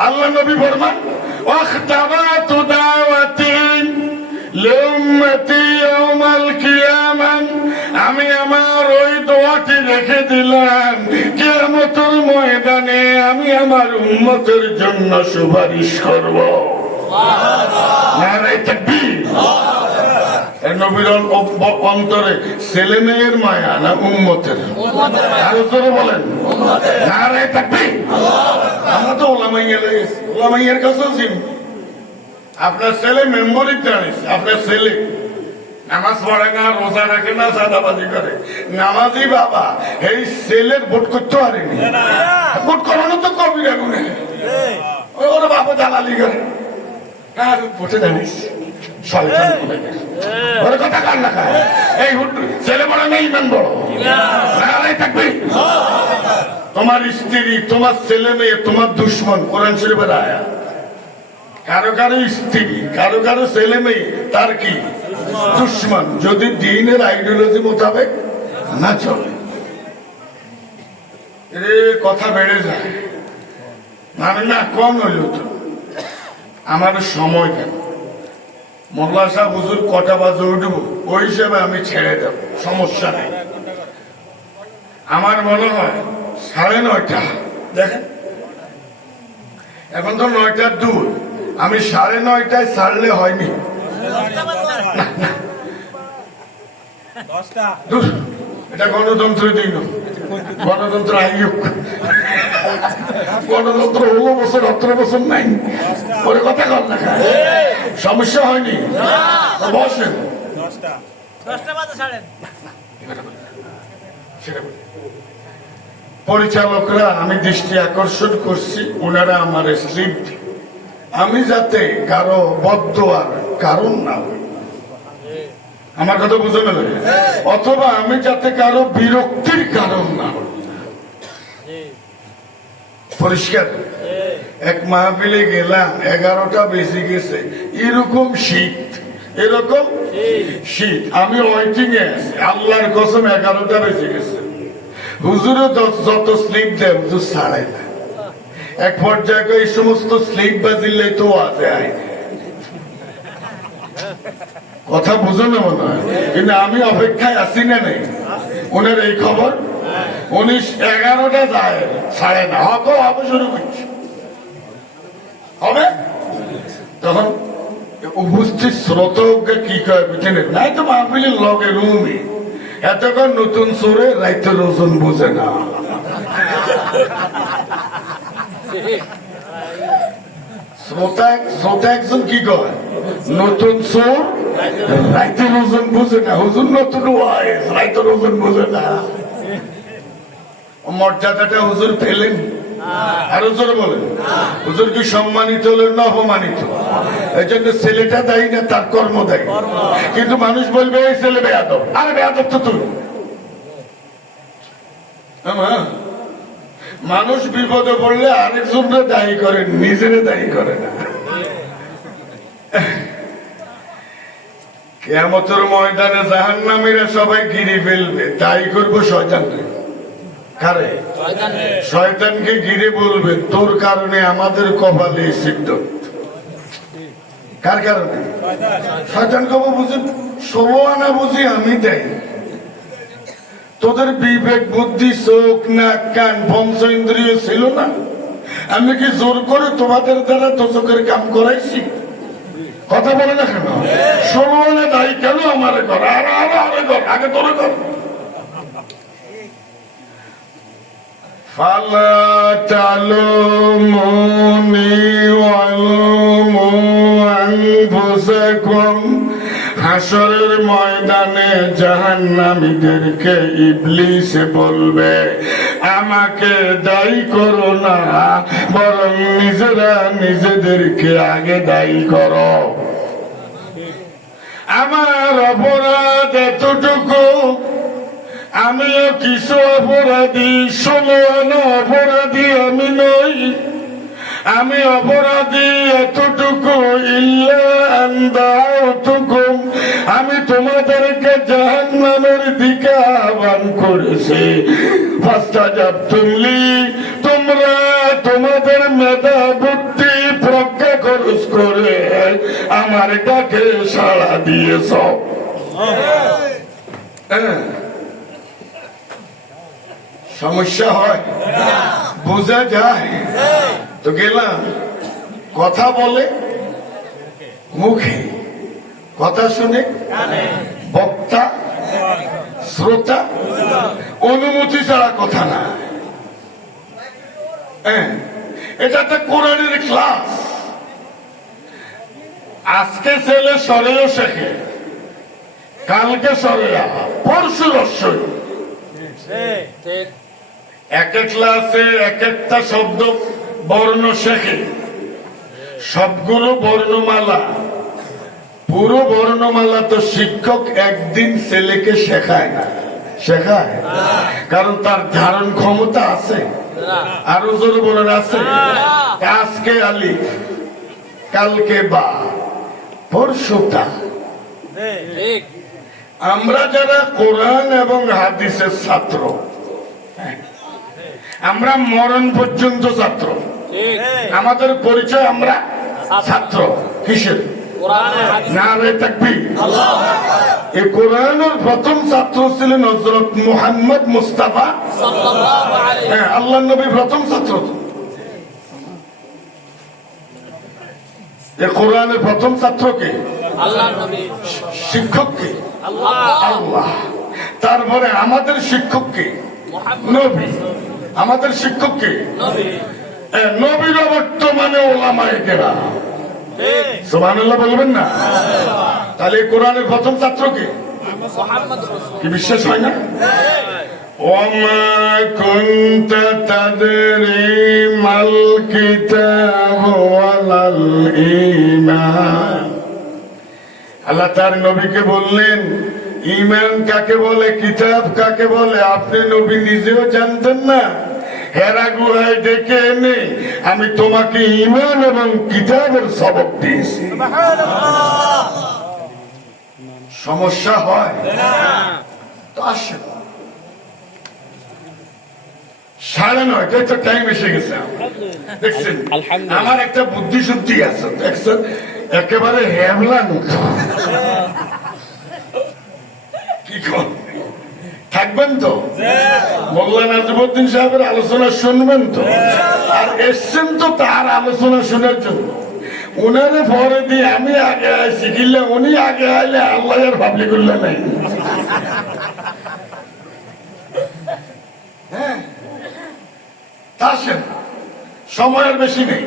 আল্লাহ নবী ফরমান, ওয়াখতাবাতু দাওয়াতিন লিউম্মতি ইয়াউমাল কিয়ামাহ, আমি আমার মাটি রেখে দিলাম, কিয়ামতের ময়দানে আমি আমার উম্মতের জন্য সুপারিশ করব। নারায়ে তাকবীর। নবীর অন্তরে ছেলে মেয়ের মায়া না উম্মতের? আরো জোরে বলেন। নারায়ে তাকবীর। আমরা তো ওলামাইয়া লেগেছি, ওলামাইয়ার কাছেও চিনি। আপনার ছেলে মেম্বরিক দাঁড়িয়েছে, আপনার ছেলে নামাজ পড়ে না, রোজা রাখে না, সাদাবাজি করে, নামাজি বাবা এই ছেলের ভোট করতে পারেনি। ভোট করানো তো কবিরা গুনে, ওর বাবা দালালি করে, আর ভোটে দাঁড়িয়েছে। কথা কার না খায়? এই ছেলে বড় না ইমান বড়? নারায়ে তাকবীর। তোমার স্ত্রী, তোমার ছেলে মেয়ে তোমার দুশ্মন, কোরআন শরীফের আয়াত। কারো কারো স্ত্রী, কারো কারো ছেলে মেয়ে তার কি দুশ্মন, যদি দ্বীনের আইডিওলজি মোতাবেক না চলে। কথা বেড়ে যায়, মানে না কম হইল তো। আমার সময় দেব, মোল্লা সাহেব হুজুর কটা বাজে উঠবো ওই হিসেবে আমি ছেড়ে দেব, সমস্যা নেই। আমার মনে হয় 9:30। দেখেন এখন তো 9টার 2, আমি 9:30টায় ছাড়লে হয়নি। এটা গণতন্ত্র দিন, গণতন্ত্র আয়োগ, গণতন্ত্র 16 বছর 18 বছর নাই, ওর কথা কর না। সমস্যা হয়নি, বসেন। পরিচালকরা আমি দৃষ্টি আকর্ষণ করছি, ওনারা আমার স্লিপ, আমি যাতে কারো বদদোয়ার কারণ না হই, আমার কথা বুঝে নেবে, অথবা আমি যাতে কারো বিরক্তির কারণ না হই। পরিষ্কার। এক মাহফিলে গেলাম, 11টা বেজে গেছে, এরকম শীত, এরকম শীত, আমি ওয়েটিং এ আছি, আল্লাহর কসম 11টা বেজে গেছে। হুজুরে যত স্লিপ দেয় হুজুর ছাড়ায় না। এক পর্যায়ে এই সমস্ত স্লিপ বাজিলে তো আছে, কথা বুঝো না মনে হয়, কিন্তু আমি অপেক্ষায় আছি না নেই। উনার এই খবর 11টা যায়, ছাড়ে না, হবে শুরু করছে, হবে। তখন উপস্থিত শ্রোতকে কি কয় বুঝেন, নাই তো মাহফিলের লগে রুমই, এতক্ষণ নতুন সুরে রাইতের ওজন বুঝে না। শ্রোতা একজন কি কয়, নতুন সুর রাইতের ওজন বুঝে না। হুজুর নতুন ওয়াইজ, রাইতের ওজন বুঝে না। মর্যাদাটা হুজুর ফেলেন। আরো জোরে বলেন, হুজুর কি সম্মানিত হলেন না অপমানিত? এই জন্য ছেলেটা দায়ী না, তার কর্ম দায়ী। কিন্তু মানুষ বলবে এই ছেলে বেয়াদব, আরে বেয়াদব তো তুমি। মানুষ বিপদে পড়লে আরেকজনকে দায়ী করে, নিজেরে দায়ী করে না। কিয়ামতের ময়দানে জাহান্নামীরা সবাই ঘিরে ফেলবে, তাই করবো শয়তানকে। কারে? শয়তানকে ঘিরে বলবে তোর কারণে আমাদের কপালে সিদ্ধ। কার কারণে? শয়তান কবে বুঝে? 16 আনা বুঝি আমি দেয়। তোদের বিবেক বুদ্ধি চোখ নাক কান পঞ্চ ইন্দ্রিয় ছিল না? আমি কি জোর করে তোমাদের দ্বারা তোচকের কাম করাইছি? কথা বলে না কেন? 16 আনা দায়ী কেন আমারে কর? আরে কর, আগে তোরে কর। ফালা তালুমুনি ওয়ালুমু আনফুসাকুম। হাসরের ময়দানে জাহান্নামীদেরকে ইবলিসে বলবে, আমাকে দায়ী করো না, বরং নিজেরা নিজেদেরকে আগে দায়ী করো। আমার অপরাধ এতটুকু, আমিও কিছু অপরাধী, 16 আনা অপরাধী আমি নই। আমি অপরাধী এতটুকু, ইল্লা আন দাউতুকুম, আমি তোমাদেরকে জাহান্নামের দিকে আহ্বান করেছি। ফাস্তাজাবতুম লি, তোমরা তোমাদের মেধা বুদ্ধি প্রজ্ঞা খরচ করে আমার ডাকে সাড়া দিয়েছ। সমস্যা হয়, বোঝা যায়। তো গেলাম, কথা বলে মুখে, কথা শুনে বক্তা শ্রোতা, অনুমতি ছাড়া কথা না। এটা একটা কোরআনের ক্লাস। আজকে ছেলে সরেও শেখে, কালকে সরেয়া, পরশু রস্যই। এক এক ক্লাসে এক একটা শব্দ বর্ণ শেখে, সবগুলো বর্ণমালা। পুরো বর্ণমালা তো শিক্ষক একদিন ছেলেকে শেখায় না, শেখায়, কারণ তার ধারণ ক্ষমতা আছে। আরো জোরে বলেন আছে। আজকে আলিফ, কালকে বা, পরশুটা। আমরা যারা কোরআন এবং হাদিসের ছাত্র, আমরা মরণ পর্যন্ত ছাত্র। আমাদের পরিচয় আমরা ছাত্র। কিসের? নারে তাকবীর। এই কোরআনের প্রথম ছাত্র ছিলেন হযরত মুহাম্মদ মুস্তাফা সাল্লাল্লাহু আলাইহি। হ্যাঁ, আল্লাহর নবী প্রথম ছাত্র। এই কোরআনের প্রথম ছাত্রকে আল্লাহর নবী, শিক্ষককে আল্লাহ। তারপরে আমাদের শিক্ষককে নবী, আমাদের শিক্ষককে নবীরা বর্তমানে ওলামায়ে কেরাম। সুবহানাল্লাহ বলবেন না? তাহলে কোরআনের প্রথম ছাত্রকে কি বিশ্বাস হয় না? ওয়ামা কুনতা তাদরি মাল কিতাব ওয়ালাল ঈমান। আল্লাহ তার নবীকে বললেন, ঈমান কাকে বলে, কিতাব কাকে বলে আপনি নবী নিজেও জানতেন না। হেরা গুহায় ডেকে এনে আমি তোমাকে ঈমান এবং কিতাবের সবক দিয়েছি। সমস্যা হয় তো আসে। 9:30 তো টাইম এসে গেছে। দেখছেন আমার একটা বুদ্ধি শুদ্ধি আছে, দেখছেন একেবারে হ্যাবলা নতুন। কি কর থাকবেন তো? মোল্লা নাজিমউদ্দিন সাহেবের আলোচনা শুনবেন তো? আর এসছেন তো তার আলোচনা শোনার জন্য। উনারে পরে দিয়ে আমি আগে আসি, কিনলে উনি আগে আইলে আল্লাহ আর ভাবলি করলে নাই। হ্যাঁ, আসেন, সময়ের বেশি নেই।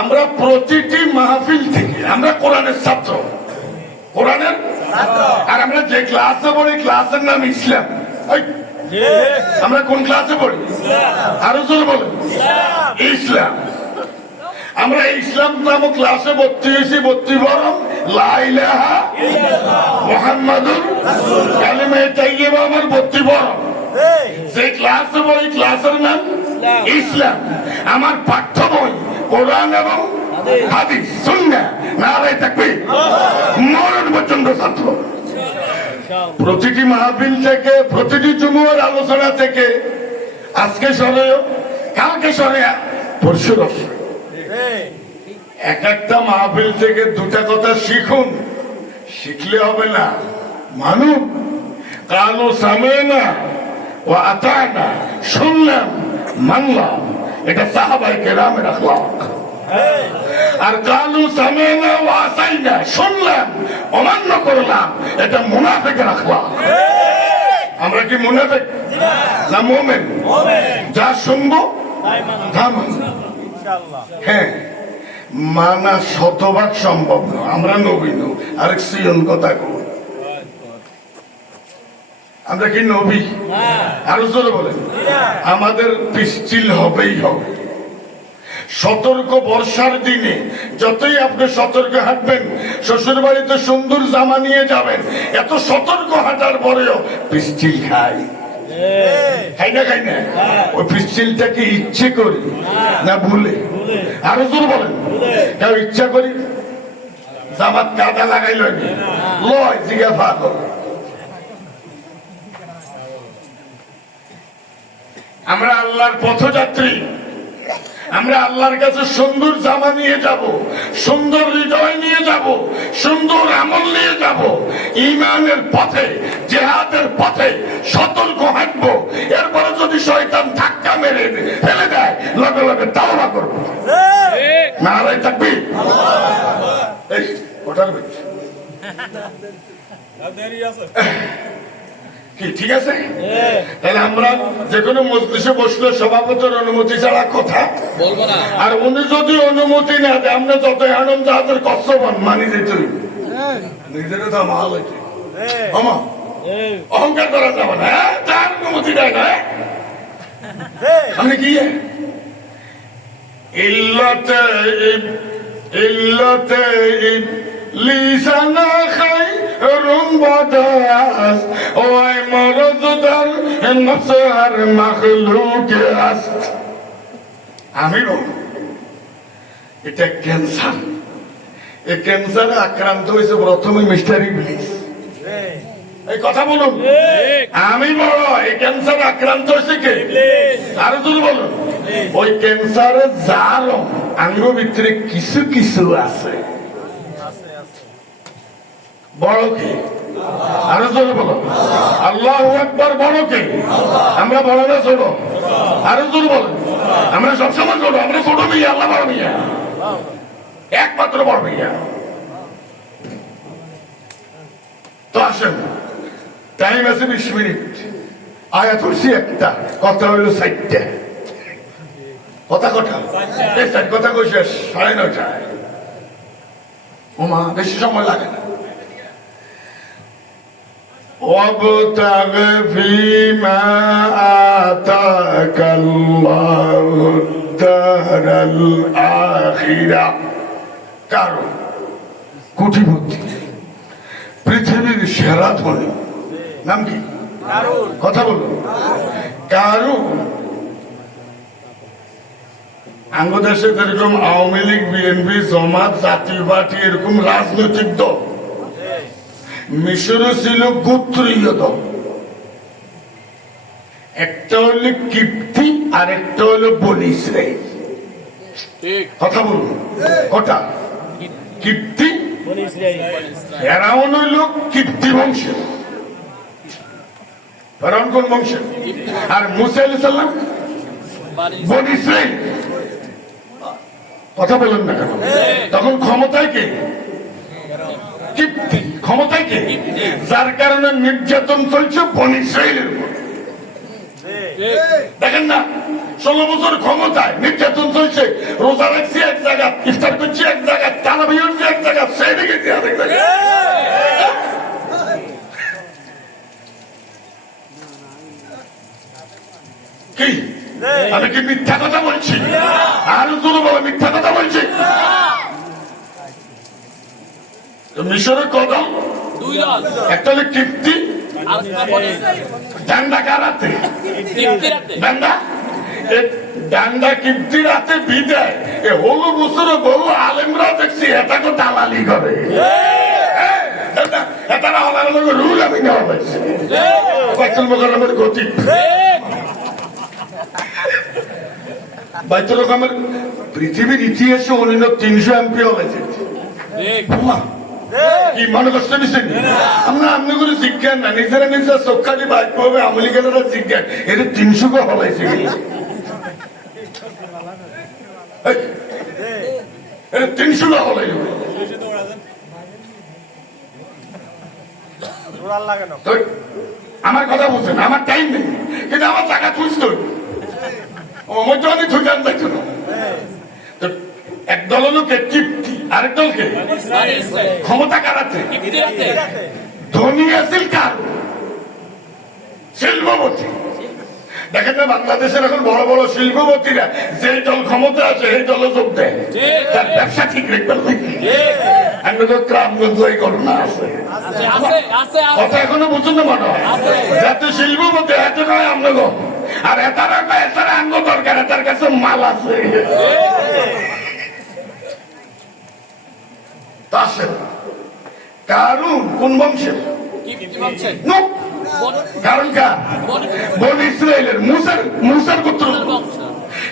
আমরা প্রতিটি মাহফিল থেকে আমরা কোরআনের ছাত্র, কোরআনের। আর আমরা যে ক্লাসে পড়ি ক্লাসের নাম ইসলাম। আমরা কোন ক্লাসে পড়ি? আরো জোরে বলেন, ইসলাম। আমরা ইসলাম নামক ক্লাসে ভর্তি হয়েছি। ভর্তি বরং লা ইলাহা মুহাম্মাদুর রাসূলুল্লাহ, কালিমা তাইয়্যিবা আমার ভর্তি বরং। যে ক্লাসে পড়ি ক্লাসের নাম ইসলাম। আমার পাঠ্য বই কোরআন এবং হাদিস, সুন্নাহ। নারে তাকবীর। মরণ পর্যন্ত ছাত্র। প্রতিটি মাহফিল থেকে, প্রতিটি জুমুয়ার আলোচনা থেকে আজকে সরে, কালকে সরে, পরশু রসে। এক একটা মাহফিল থেকে দুটা কথা শিখুন। শিখলে হবে না, মানুষ। কালু সামেনা ও আতানা, শুনলাম মানলাম, এটা সাহাবায়ে কেরামের আখলাক। আর কালু সামেনা ও আসাইনা, শুনলাম অমান্য করলাম, এটা মুনাফিকের আখলাক। আমরা কি মুনাফিক না মুমিন? যা শুনবো তা মানব। হ্যাঁ, মানা শতভাগ সম্ভব না। আমরা নবীন আরেক সিয়ন কথা কই। আমরা কি নবী? আরো জোরে বলেন। আমাদের পিস্টিল হবেই হবে। সতর্ক বর্ষার দিনে যতই আপনি সতর্ক হাঁটবেন, শ্বশুর বাড়িতে সুন্দর জামা নিয়ে যাবেন, এত সতর্ক হাঁটার পরেও পিস্টিল খাই। খাই না, খাই না। ওই পিস্টিলটাকে ইচ্ছে করি না ভুলে? আরো জোরে বলেন। কেউ ইচ্ছা করি জামাত কাদা লাগাইল লয় জিগা ফা করে। আমরা আল্লাহর পথযাত্রী। আমরা আল্লাহর কাছে সুন্দর জামা নিয়ে যাব, সুন্দর হৃদয় নিয়ে যাব, সুন্দর আমল নিয়ে যাব, ঈমানের পথে, জিহাদের পথে সতর্ক হাঁটবো। এরপরে যদি শয়তান ধাক্কা মেরে ফেলে দেয়, লগে লগে তাওবা করবো। নারায়ে তাকবীর। এই ওটার বলছি কি ঠিক আছে? তাহলে আমরা যে কোনো মজলিসে বসলে সভাপতির অনুমতি ছাড়া কথা বলবো না। আর উনি যদি অনুমতি না দেয়, আমরা যত আনন্দ জাহাজের কষ্টবান মানি যেতে নিজেরও তো মাল হয়েছে, অহংকার করা যাবে না। তার অনুমতি দেয় না, আমি কি ইল্লাতে ইল্লাতে লিসানা খাই রুমবাদাস ওই মরজদার নফসার মাখলুকে আস্ত। আমি বলবো এটা ক্যান্সার। এই ক্যান্সারে আক্রান্ত হয়েছে প্রথমে মিস্টার ইবলিস। এই কথা বলুন। আমি বড় এই ক্যান্সারে আক্রান্ত হয়েছে কে? আরো দূর বলুন। ওই ক্যান্সারে যার আঙ্গ ভিতরে কিছু কিছু আছে, বড় কে? আরো জোরে বলো আল্লাহু আকবার। বড় কে? আমরা বড় না ছোট? আরো জোরে বলো। আমরা সবসময় ছোট, আমরা ছোট মিয়া, আল্লাহ বড় মিয়া, একমাত্র বড় মিয়া। তো আসেন, টাইম আছে 20 মিনিট, আয়াত হচ্ছে একটা, কথা হইল 4টা। কথা কটা? এই 4 কথা কই শেষ 9:30। ওমা বেশি সময় লাগে না। وابتغ فيما آتاك الله الدار الآخرة। কারণ কোটিপতি, পৃথিবীর সেরা ধনী, নাম কি? কথা বলুন। কারণ বাংলাদেশে যেরকম আওয়ামী লীগ, বিএনপি, জামাত, জাতীয় পার্টি এরকম রাজনৈতিক দল, মিশরও ছিল গোত্রীয় দল। একটা হলো কিপ্তি আর একটা হলো বনি ইসরাইল। কথা বলুন। কটা? কিপ্তি, ফেরাউন হইল কিপ্তি বংশের। ফেরাউন কোন বংশের? আর মুসা আলাইহিস সালাম বনি ইসরাইল। কথা বলুন না কেন? তখন ক্ষমতায় কে? কিপ্তি। ক্ষমতায় কে? যার কারণে নির্যাতন চলছে বনি ইসরাইলের উপর। দেখেন না, 16 বছর ক্ষমতায় নির্যাতন চলছে। রোজা রাখছি এক জায়গা, ইফতার করছি এক জায়গা, তারাবি হচ্ছে এক জায়গা, সেই দিকে আরেক জায়গা। কি আমি কি মিথ্যা কথা বলছি? আর জোরে বলে মিথ্যা কথা বলছি? মিশরের কদম একটা হলো কীর্তি, ডান্ডা কারাতে। ডান্ডা ডান্ডা কীর্তি রাতে বিদায়। এ হলো বছর বহু আলেমরা দেখছি এটাকে দালালি করে। এটারা হলার লোক রুল আমি নেওয়া হয়েছে বাইতুল মুকাররমের গতি। বাইতুল মুকাররমের পৃথিবীর ইতিহাসে অন্য 300 এমপি হয়েছে। কি মনে কষ্ট দিচ্ছেন? আমরা আপনি করে জিজ্ঞান না, নিজেরা নিজের চোখাটি বাইক পাবে আমলিগেরা জিজ্ঞান। এটা 300 কে হলাইছে, এটা 300 কে হলাই। আমার কথা বলছেন, আমার টাইম নেই, কিন্তু আমার টাকা তুলছ অনেক থুইকান যাইতো না। একদল লোকে তৃপ্তি, আরেক দলকে ক্ষমতা কারাতে। ধনী আছিল কার? শিল্পপতি। দেখেন না বাংলাদেশের এখন বড় বড় শিল্পপতিরা যেই দল ক্ষমতা আছে সেই দলে যোগ দেয়, তার ব্যবসা ঠিক রাখবেন নাকি? আমি তো গ্রামগঞ্জ করোনা আছে, কথা এখনো বুঝুন না মনে হয়। যাতে শিল্পপতি এত নয় আমনগ, আর এতারা এতারা আঙ্গ দরকার, এটার কাছে মাল আছে। কারণ কোন বংশের? কারণ বনি ইসরাইলের মুসার গোত্র।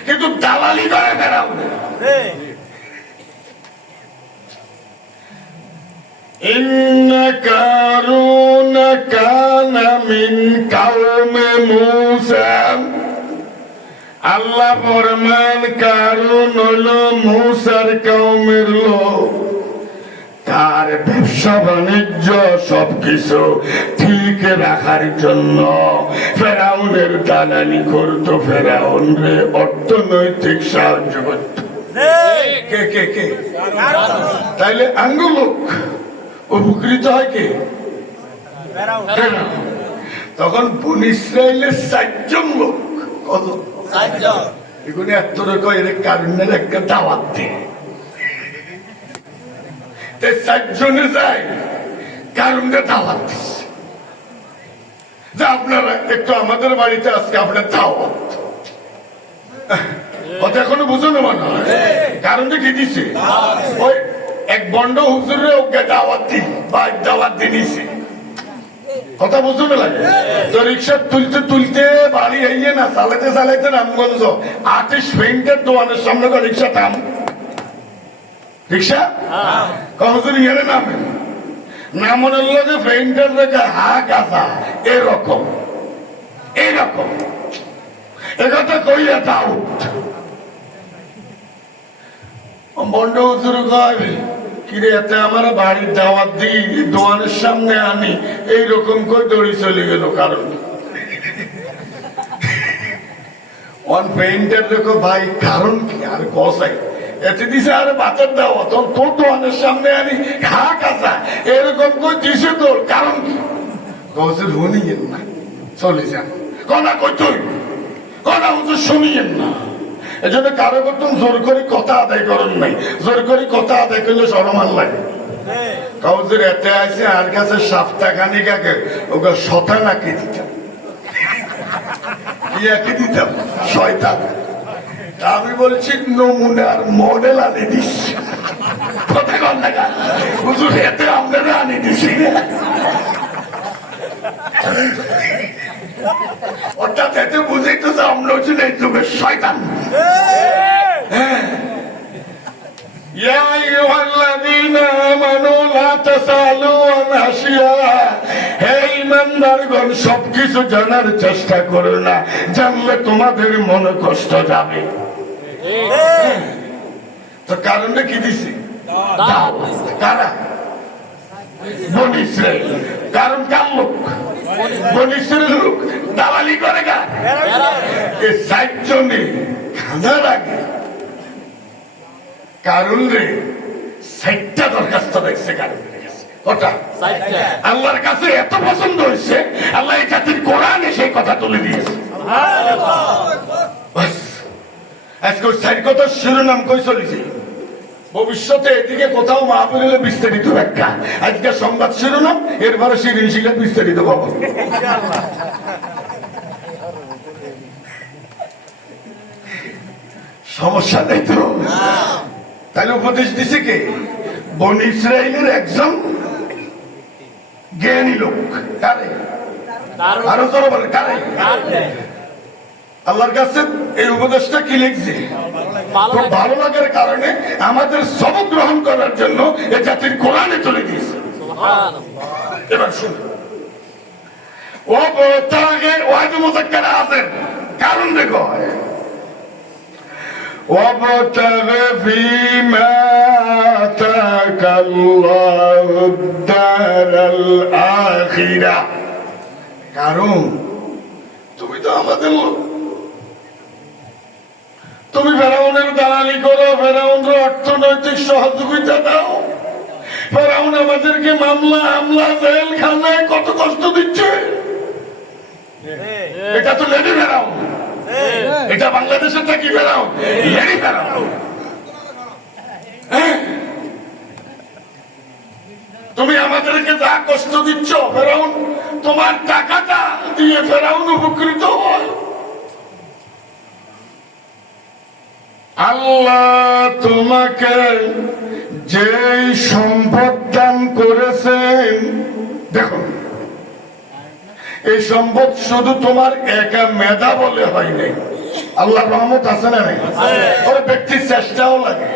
কিন্তু দালালি করে ফেরাউন। ইন্না কারুন কানা মিন কাওমে মূসা, আল্লাহ ফরমান কারুন হলো মূসার কওমের লোক। তার ব্যবসা বাণিজ্য সবকিছু ঠিক রাখার জন্য ফেরাউনের দালালি করতো, ফেরাউন রে অর্থনৈতিক সাহায্য করত। কে কে কে? তাইলে আঙ্গুলোক উপকৃত হয় কে? তখন বনী ইসরাইলের 4 জন লোক, কত? 4 জন। এগুলি এত রকম এর কারণের একটা দাওয়াত দিয়ে 4 জনে যায় কারণটা দাওয়াত দিচ্ছে যে আপনারা একটু আমাদের বাড়িতে আজকে আপনার দাওয়াত। কথা এখনো বুঝো না মনে হয়? কারণটা কি দিছে? ওই এক বন্ড হুজুরে ওকে দাওয়াত দি বা দাওয়াত দিয়ে নিছে। কথা বুঝো না লাগে? তো রিক্সা তুলতে তুলতে বাড়ি আইয়ে না চালাইতে চালাইতে রামগঞ্জ আর্টিস্ট পেইন্টের দোকানের সামনে রিক্সা থাম, রিক্সা হুজুর ইয়ে নামেন, নামনের লোকে পেইন্টার রেখে হা গাছা এরকম এরকম একথা কইয়া দাও। বন্ড হুজুর কয় কিরে এতে আমার বাড়ির দাওয়াত দিই দোকানের সামনে আনি, এইরকম করে দড়ি চলে গেল। কারণ অন পেইন্টার রেখো ভাই, কারণ কি? আর কসাই এতে দিছে আরে বাচ্চার দাওয়া তোর তোর দোকানের সামনে আনি খা কাঁচা এরকম করে দিছে তোর, কারণ কি? হুজুর শুনিয়েন না, চলে যান। কথা কই কথা হুজুর শুনিয়েন না। এই জন্য কারো করতাম জোর করে কথা আদায় করেন নাই, জোর করে কথা আদায় করলে শরমান লাগে। হুজুর এতে আছে আর কাছে সাপ্তাহখানি কাকে ওকে শতা নাকি দিতাম, ইয়াকে দিতাম শয়তান। আমি বলছি নমুনার মডেল আনি দিচ্ছি, কথা কন না হুজুর এতে আপনারা আনি দিছি। অর্থাৎ এতে বুঝাইতেছে আমরা হচ্ছে এই যুগের শয়তান। يا أيها الذين آمنوا لا تسألوا عن أشياء, হে ঈমানদারগণ সবকিছু জানার চেষ্টা করো না, জানলে তোমাদের মনে কষ্ট যাবে। তো কারণটা কি দিছি? কারা? বনী ইসরাইল। কারণ কার লোক? বনী ইসরাইলের লোক। দালালি করে কার? এই 4 জনে খানার আগে কারণ রে 4টা দরখাস্ত দেখছে কারণের কাছে। ওটা আল্লাহর কাছে এত পছন্দ হয়েছে, আল্লাহ এই জাতির কোরআনে সেই কথা তুলে দিয়েছে। আজকে 4 কথার শিরোনাম কই চলেছে, ভবিষ্যতে এদিকে কোথাও মাহফিলে বিস্তারিত ব্যাখ্যা, আজকে সংবাদ শিরোনাম, এরপরে শিরিনশিলা বিস্তারিত খবর। সমস্যা নেই তো? তাহলে উপদেশ দিছে কে? বনী ইসরাইলের একজন জ্ঞানী লোক। কারে? আরো জোরে বলে কারে? আল্লাহর কাছে এই উপদেশটা কি লিখছে? খুব ভালো লাগার কারণে আমাদের সবক গ্রহণ করার জন্য এই জাতির কোরআনে চলে দিয়েছে। এবার শুনুন, ও তার ওয়াহিদুল মুযাক্কার আছেন, কারণ দেখো وابتغ فيما آتاك الله الدار الآخرة, কারণ তুমি তো আমাদের লোক, তুমি ফেরাউনের দালালি করো, ফেরাউনের অর্থনৈতিক সহযোগিতা দাও, ফেরাউন আমাদেরকে মামলা হামলা জেল খানায় কত কষ্ট দিচ্ছে। এটা তো লেডি ফেরাউন, এটা বাংলাদেশে থাকি ফেরাউন, লেডি ফেরাউন। তুমি আমাদেরকে যা কষ্ট দিচ্ছ, ফেরাউন তোমার টাকাটা দিয়ে ফেরাউন উপকৃত হয়। আল্লাহ তোমাকে যেই সম্পদ দান করেছেন, দেখো এই সম্পদ শুধু তোমার একা মেধা বলে হয় নাই, আল্লাহর রহমত আছে না নাই? ওর ব্যক্তির চেষ্টাও লাগে।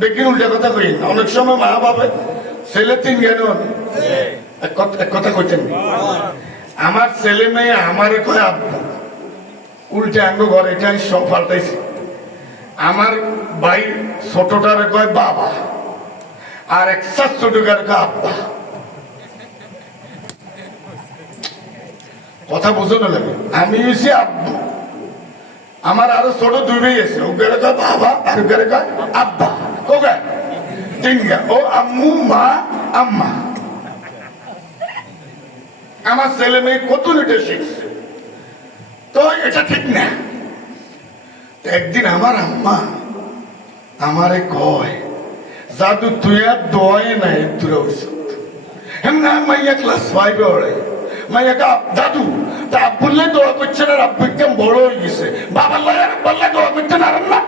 ব্যক্তির উল্টা কথা কই না, অনেক সময় মা বাবা ছেলে তিন জ্ঞান এক কথা কইতেন, আমার ছেলে মেয়ে আমারে কয় আব্বু, উল্টে আঙ্গ ঘরে এটাই সব পাল্টাইছে। আমার ভাই ছোটটারে কয় বাবা, আর এক ছোটকার কয় আব্বা। কথা বুঝো না লাগে, আমি হয়েছি আব্বু, আমার আরো ছোট দুই ভাই আছে, ওকে কয় বাবা আর ওকে কয় আব্বা। ওকে তিনগা, ও আম্মু মা আম্মা। আমার ছেলে মেয়ে কত নিতে শিখছে, তো এটা ঠিক না। একদিন আমার আম্মা আমারে কয়, জাদু তুই আর দোয়াই নাই দূরে হইছ। না মাইয়া ক্লাস 5 পড়ে, মাইয়া দাদু তা আব্বুল্লে দোয়া করছে না, আব্বু একদম বড় হয়ে গেছে, বাবার লাগে আব্বার লাগে দোয়া করতে না না।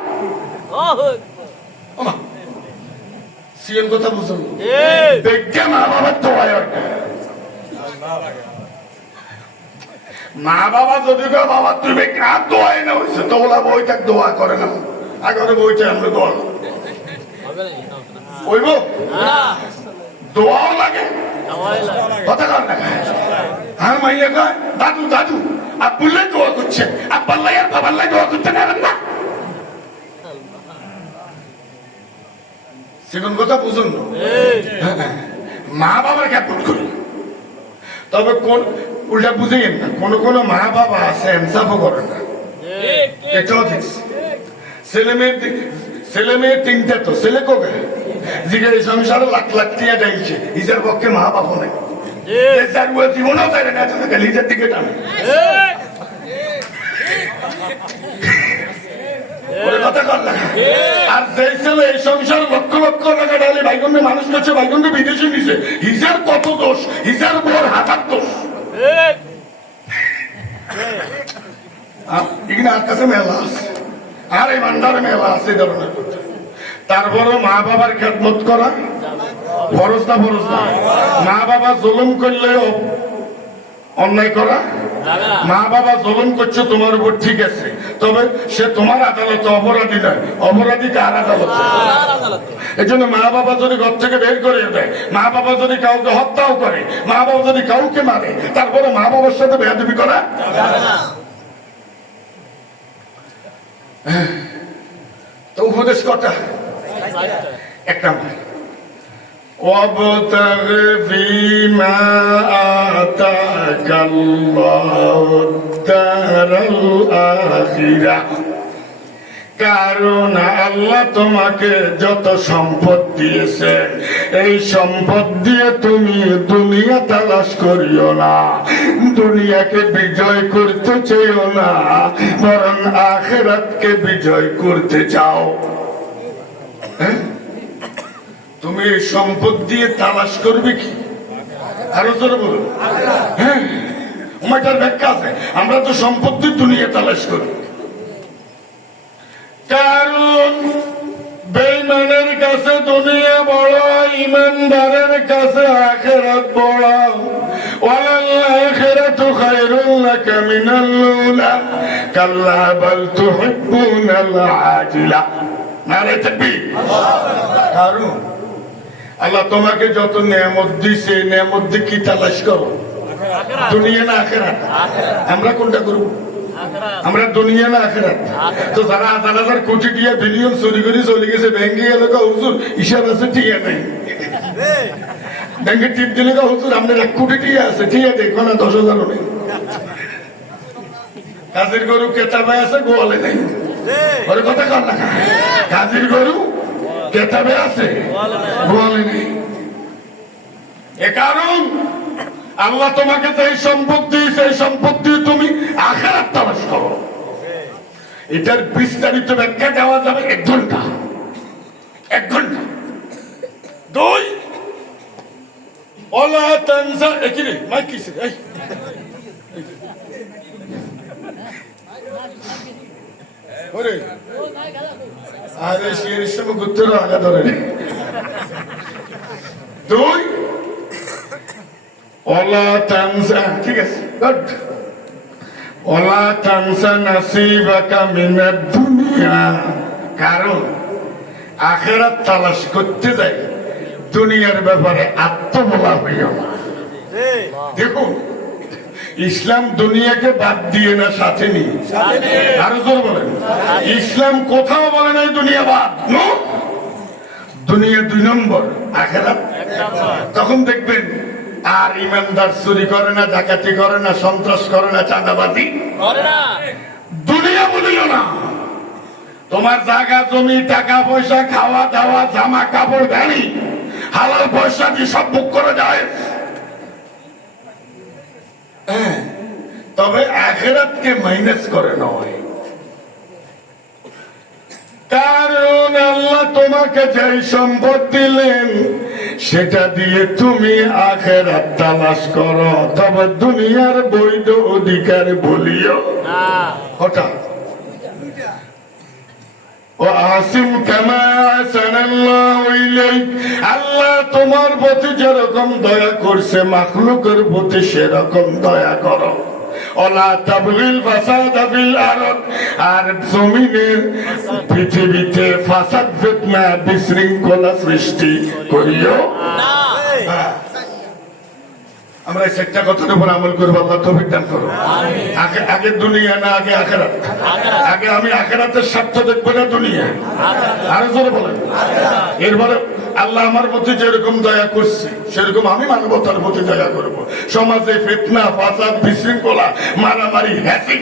সিএম কথা বুঝুন, দেখে মা বাবার দোয়াই হয় না। মা বাবা যদি বাবা তুই কার দোয়াই না হয়েছে, তো ওলা বই থাক দোয়া করে না, আগরে বইতে আমরা দোয়া হইব, দোয়াও লাগে, কথা কর না। হ্যাঁ মাইয়া কয় দাদু দাদু আব্বুল্লাই দোয়া করছে, আব্বার লাই আর বাবার লাই দোয়া করতে পারেন না। সেগুন কথা বুঝুন, মা বাবার খ্যাপন করি, তবে কোন উল্টা বুঝেন না, কোন কোন মা বাবা আছে ইনসাফও করে না, এটাও দেখছি। ছেলে মেয়ে তিনটা, তো ছেলে কবে জিজ্ঞাসা এই সংসারে লাখ লাখ টিয়া ডাইছে, নিজের পক্ষে মা বাবা নাই, জীবনেও চাই না, নিজের দিকে টানে। কথা কর না। আর যেই ছেলে এই সংসার লক্ষ লক্ষ টাকা ডালে ভাইগন্ধে মানুষ করছে, ভাইগন্ধে বিদেশে নিছে, হিসার কত দোষ, হিসার বড় হাজার দোষ। এখানে আর কাছে মেলা আছে, আর এই ভান্ডারে মেলা আছে এই ধরনের। তারপরও মা বাবার খেদমত করা ফরজ না ফরজ না? মা বাবা জুলুম করলে অন্যায় করা, মা বাবা জুলুম করছে তোমার উপর ঠিক আছে, তবে সে তোমার আদালতে অপরাধী নয়, অপরাধী কার আদালতে? এই জন্য মা বাবা যদি ঘর থেকে বের করে দেয়, মা বাবা যদি কাউকে হত্যাও করে, মা বাবা যদি কাউকে মারে, তারপরে মা বাবার সাথে বেয়াদবি করা তো উপদেশ কটা? এক নম্বর, وابتغ فيما آتاك الله الدار الآخرة, কারণ আল্লাহ তোমাকে যত সম্পদ দিয়েছেন, এই সম্পদ দিয়ে তুমি দুনিয়া তালাশ করিও না, দুনিয়াকে বিজয় করতে চাইও না, বরং আখিরাতকে বিজয় করতে চাও। তুমি এই সম্পদ দিয়ে তালাশ করবে কি? আরো জোরে বলুন। হ্যাঁ, ওটার ব্যাখ্যা আছে, আমরা তো সম্পত্তি দুনিয়া তালাশ করি, কারণ বেঈমানের কাছে দুনিয়া বড়, ইমানদারের কাছে আখিরাত বড়। ওয়ালাল আখিরাতু খায়রুল লাকা মিনাল উলা কাল্লা বাল তুহিব্বুনাল আজিলা। নারে তাকবীর। কারণ আল্লাহ তোমাকে যত নিয়ামত দিছে, নিয়ামত দিয়ে কি তালাশ করো? দুনিয়া না আখিরাত? আমরা কোনটা করব? আমরা দুনিয়া না আখিরাত? তো যারা হাজার হাজার কোটি টিয়া বিলিয়ন চুরি করে চলে গেছে ব্যাংকে, এলাকা হুজুর হিসাব আছে, টিয়া নেই, ব্যাংকে টিপ দিলে হুজুর আপনার 1 কোটি টিয়া আছে, টিয়া দেখো না 10,000 নেই। কাজের গরু কেতাবে আছে, গোয়ালে নেই। ওর কথা কর না, কাজের গরু কেতাবে আছে, গোয়ালে নেই। এ কারণ আল্লাহ তোমাকে যে সম্পদ দিয়েছে, এই সম্পদ দিয়ে তুমি আখিরাত তালাশ করো। এটার বিস্তারিত ব্যাখ্যা দেওয়া যাবে 1 ঘন্টা। 1 ঘন্টা। 2, ওয়ালা তানসা, একিরে মাইক কিসে? এই ওরে আরে শের সময় গুত্তর আগা ধরে। 2, ওয়ালা তানসা, ঠিক আছে, গুড। ওয়ালা তানসা নাসিবাকা মিনাদ দুনিয়া, কারণ আখিরাত তালাশ করতে যাই দুনিয়ার ব্যাপারে আত্মবলা হইও না। দেখুন, ইসলাম দুনিয়াকে বাদ দিয়ে না, সাথে নিয়ে। আরো জোর বলেন, ইসলাম কোথাও বলে নাই দুনিয়া বাদ। দুনিয়া 2 নম্বর, আখিরাত। তখন দেখবেন আর ইমানদার চুরি করে না, ডাকাতি করে না, সন্ত্রাস করে না, চাঁদাবাজি করে না। দুনিয়া বলিও না। তোমার জায়গা জমি, টাকা পয়সা, খাওয়া দাওয়া, জামা কাপড়, গাড়ি, হালাল পয়সা দিয়ে সব বুক করে যায়। তবে আখিরাতকে মাইনাস করে নয়। কারণ আল্লাহ তোমাকে যেই সম্পদ দিলেন সেটা দিয়ে তুমি আখিরাত তালাশ করো, তবে দুনিয়ার বৈধ অধিকার বলিও হঠাৎ। আল্লাহ তোমার প্রতি যেরকম দয়া করছে মাখলুকের প্রতি সেরকম দয়া করো। আর জমিনের পৃথিবীতে ফাসাদ ফিতনা বিশৃঙ্খলা সৃষ্টি করিও না। আমরা এই 4টা কথার উপর আমল করবো, আল্লাহ তৌফিক দান করো। আগে দুনিয়া না, আগে আখিরাত। আগে আমি আখিরাতের স্বার্থ দেখবো না দুনিয়া। আরো জোরে বলেন। এরপরে আল্লাহ আমার প্রতি যেরকম দয়া করছে সেরকম আমি মানবতার প্রতি দয়া করব। সমাজে ফিতনা, ফাসাদ, বিশৃঙ্খলা, মারামারি, হ্যাসিং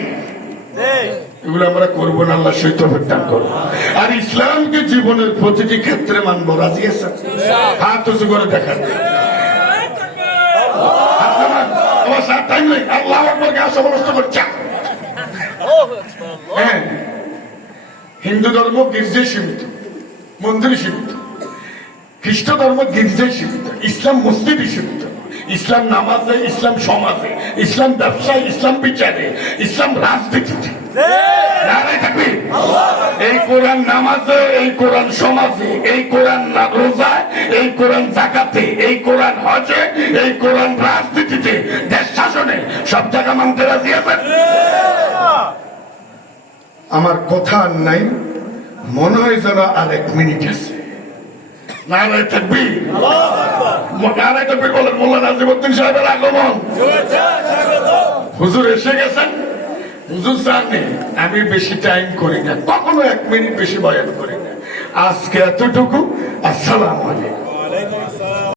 এগুলো আমরা করবো না, আল্লাহ সেই তৌফিক দান করো। আর ইসলামকে জীবনের প্রতিটি ক্ষেত্রে মানবো। রাজি আছেন? হাত উঁচু করে দেখান। হিন্দু ধর্ম গির্জায় সীমিত, মন্দিরে সীমিত। খ্রিস্ট ধর্ম গির্জায় সীমিত। ইসলাম মসজিদে সীমিত। ইসলাম নামাজে, ইসলাম সমাজে, ইসলাম ব্যবসায়, ইসলাম বিচারে, ইসলাম রাজনীতিতে। এই কোরআন নামাজে, এই কোরআন সমাজে, এই কোরআন রোজায়, এই কোরআন যাকাতে, এই কোরআন হজে, এই কোরআন রাজনীতিতে, দেশ শাসনে, সব জায়গা মানতে রাজি আছেন? আমার কথা আর নাই, মনে হয় যেন আর 1 মিনিট আছে। নারায়ে তাকবীর, নারায়ে তাকবীর বলেন। মোল্লা নাজিমউদ্দিন সাহেবের আগমন। হুজুর এসে গেছেন। হুজুর জানেন আমি বেশি টাইম করি না, কখনো 1 মিনিট বেশি বয়ান করি না। আজকে এতটুকু। আসসালামু আলাইকুম।